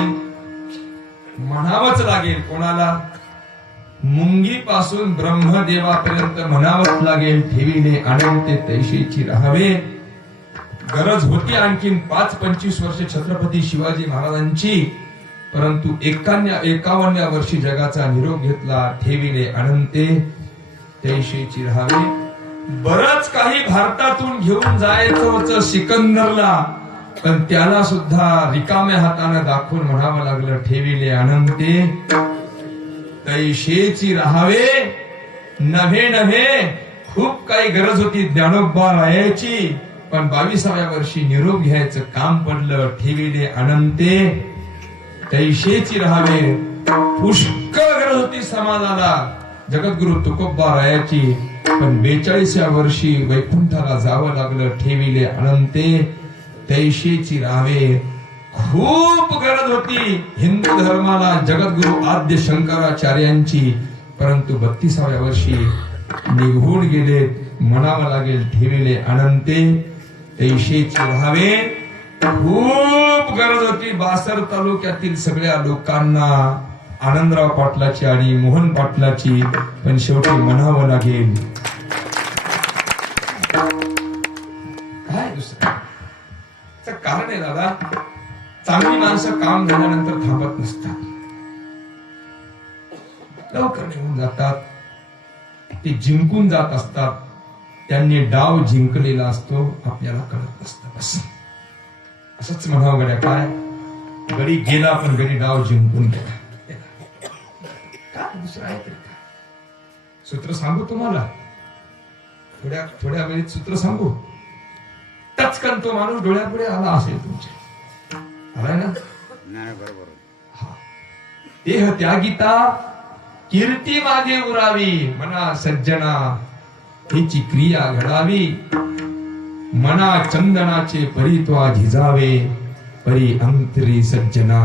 म्हणावंच लागेल. कोणाला? मुंगी पासून ब्रह्मदेवापर्यंत म्हणावंच लागेल. ठेविले आनंद तैशीची राहावे. गरज होती आणखीन 5-25 वर्ष छत्रपती शिवाजी महाराजांची, परंतु 51व्या वर्षी जगाचा निरोप घेतला. ठेविले अनंते तैशीची राहावे. बरंच काही भारतातून घेऊन जायचं होतं सिकंदरला, पण त्याला सुद्धा रिकाम्या हाताने दाखवून म्हणावं लागलं ठेविले अनंते तैशीची राहावे. नव्हे खूप काही गरज होती ज्ञानोबा रायाची, पण 22व्या वर्षी निरोप घ्यायचं काम पडलं. ठेविले अनंते तैशीची राहावे. पुष्कळ गरज होती समाजाला जगद्गुरु तुकोबा रायाची, पण 42व्या वर्षी वैकुंठाला जावं लागलं. ठेविले अनंते तैशीची राहावे. खूप गरज होती हिंदू धर्माला जगद्गुरु आद्य शंकराचार्यांची, परंतु 32व्या वर्षी निघून गेले. म्हणावं लागेल ठेविले अनंते तैशीची राहावे. खूप गरज होती बासर तालुक्यातील सगळ्या लोकांना आनंदराव पाटलाची आणि मोहन पाटलाची, पण शेवटी म्हणावं लागेल. काय दुसरं कारण आहे दादा? चांगली माणसं काम झाल्यानंतर थांबत नसतात, लवकर निघून जातात. ते जिंकून जात असतात. त्यांनी डाव जिंकलेला असतो, आपल्याला कळत नसतं. बस असंच म्हणावं गड्या. काय गडी गेला पण गडी डाव जिंकून गेला. काय दुसरं आहे तरी काय? सूत्र सांगू तुम्हाला? थोड्या वेळेत सूत्र सांगू. टचकन तो माणूस डोळ्यापुढे आला असेल तुमच्या. आलाय ना? बरोबर. हा. देह त्यागिता कीर्ती मागे उरावी. मना सज्जना हिची क्रिया घडावी. मना चंदनाचे परित्वा झिजावे. परी अंतरी सज्जना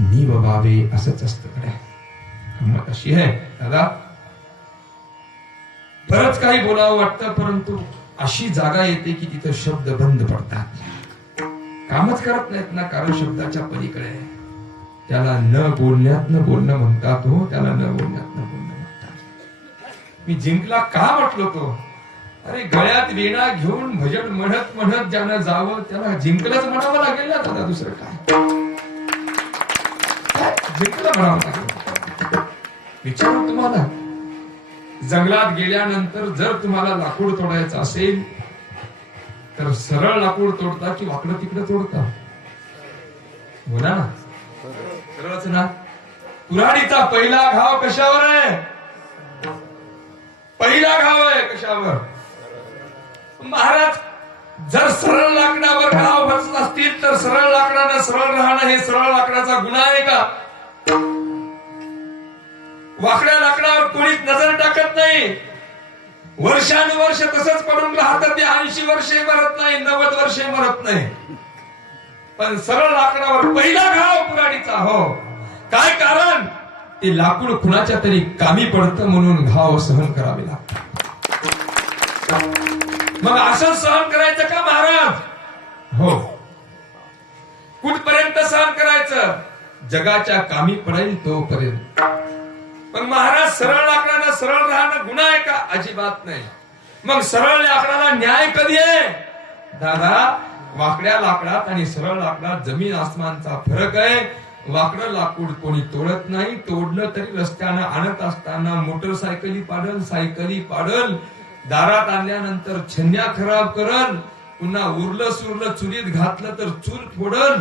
निववावे. असंच असतं कडे. गंमत अशी आहे दादा. बरंच काही बोलावं वाटतं, परंतु अशी जागा येते की तिथं शब्द बंद पडतात. कामच करत नाहीत ना, कारण शब्दाच्या पलीकडे. त्याला न बोलण्यातनं बोलणं म्हणतात. हो, त्याला न बोलण्यातनं बोलणं म्हणतात. मी जिंकला का म्हटलो तो? अरे गळ्यात वीणा घेऊन भजन म्हणत म्हणत ज्यानं जावं त्याला जिंकलंच म्हणावं लागेल ना दादा. दुसरं काय? जिंकलं म्हणावं लागेल. विचारू तुम्हाला, जंगलात गेल्यानंतर जर तुम्हाला लाकूड तोडायचं असेल तर सरळ लाकूड तोडता की वाकडं तिकडं तोडता? बोला ना. सरळच ना. कुऱ्हाडीचा पहिला घाव कशावर आहे? पहिला घाव आहे कशावर महाराज. जर सरळ लाकडावर घाव बसत असतील तर सरळ लाकडानं सरळ राहणं हे सरळ लाकडाचा गुन्हा आहे का? वाकड्या लाकडावर कोणीच नजर टाकत नाही. वर्षानुवर्ष तसंच पडून राहतं ते. 80 वर्षे मरत नाही, 90 वर्षे मरत नाही. पण सरळ लाकडावर पहिला घाव कुऱ्हाडीचा. हो, काय कारण? ते लाकूड कुणाच्या तरी कामी पडतं म्हणून घाव सहन करावे लागतात. मग असं सहन करायचं का महाराज? हो. कुठपर्यंत सहन करायचं? जगाच्या कामी पडेल तोपर्यंत. पण महाराज सरळ लाकडानं सरळ राहणं गुन्हा आहे का? अजिबात नाही. मग सरळ लाकडाला न्याय कधी आहे? दादा, वाकड्या लाकडात आणि सरळ लाकडात जमीन आसमानचा फरक आहे. वाकडं लाकूड कोणी तोडत नाही. तोडलं तरी रस्त्यानं आणत असताना मोटरसायकली पाडल, सायकली पाडल, दारात आणल्यानंतर छन्या खराब करल, पुन्हा उरलं सुरलं चुलीत घातलं तर चूल फोडल,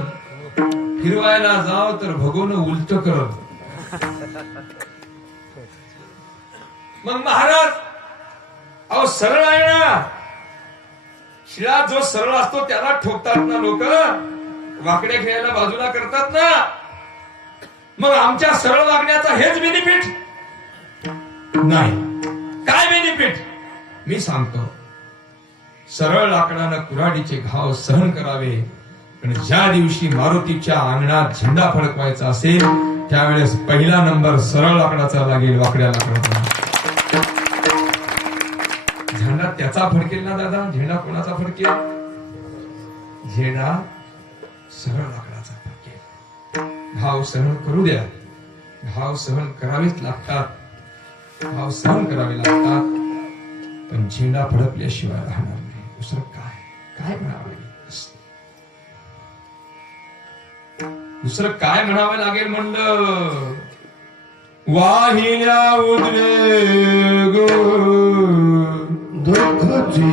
फिरवायला जाव तर भगोन उलट करल. मग महाराज, अहो सरळ आहे ना. शिळा जो सरळ असतो त्याला ठोकतात ना लोक. वाकड्या खेळायला बाजूला करतात ना. मग आमच्या सरळ वागण्याचा हेच बेनिफिट नाही. काय बेनिफिट? मी सांगतो. सरळ लाकडानं कुऱ्हाडीचे घाव सहन करावे. पण ज्या दिवशी मारुतीच्या अंगणात झेंडा फडकवायचा असेल त्यावेळेस पहिला नंबर सरळ लाकडाचा लागेल, वाकड्या लाकडाचा. झेंडा त्याचा फडकेल ना दादा. झेंडा कोणाचा फडकेल? झेंडा सरळ लाकडाचा फडकेल. घाव सहन करू द्या. घाव सहन करावेच लागतात. घाव सहन करावे लागतात. पण झेंडा फडकल्याशिवाय राहणार नाही. दुसरं काय काय म्हणावं लागेल? दुसरं काय म्हणावं लागेल म्हणलं? वाहिल्या उद्वेग दुःखची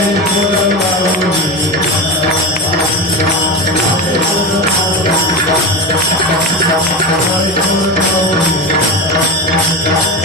Thank you.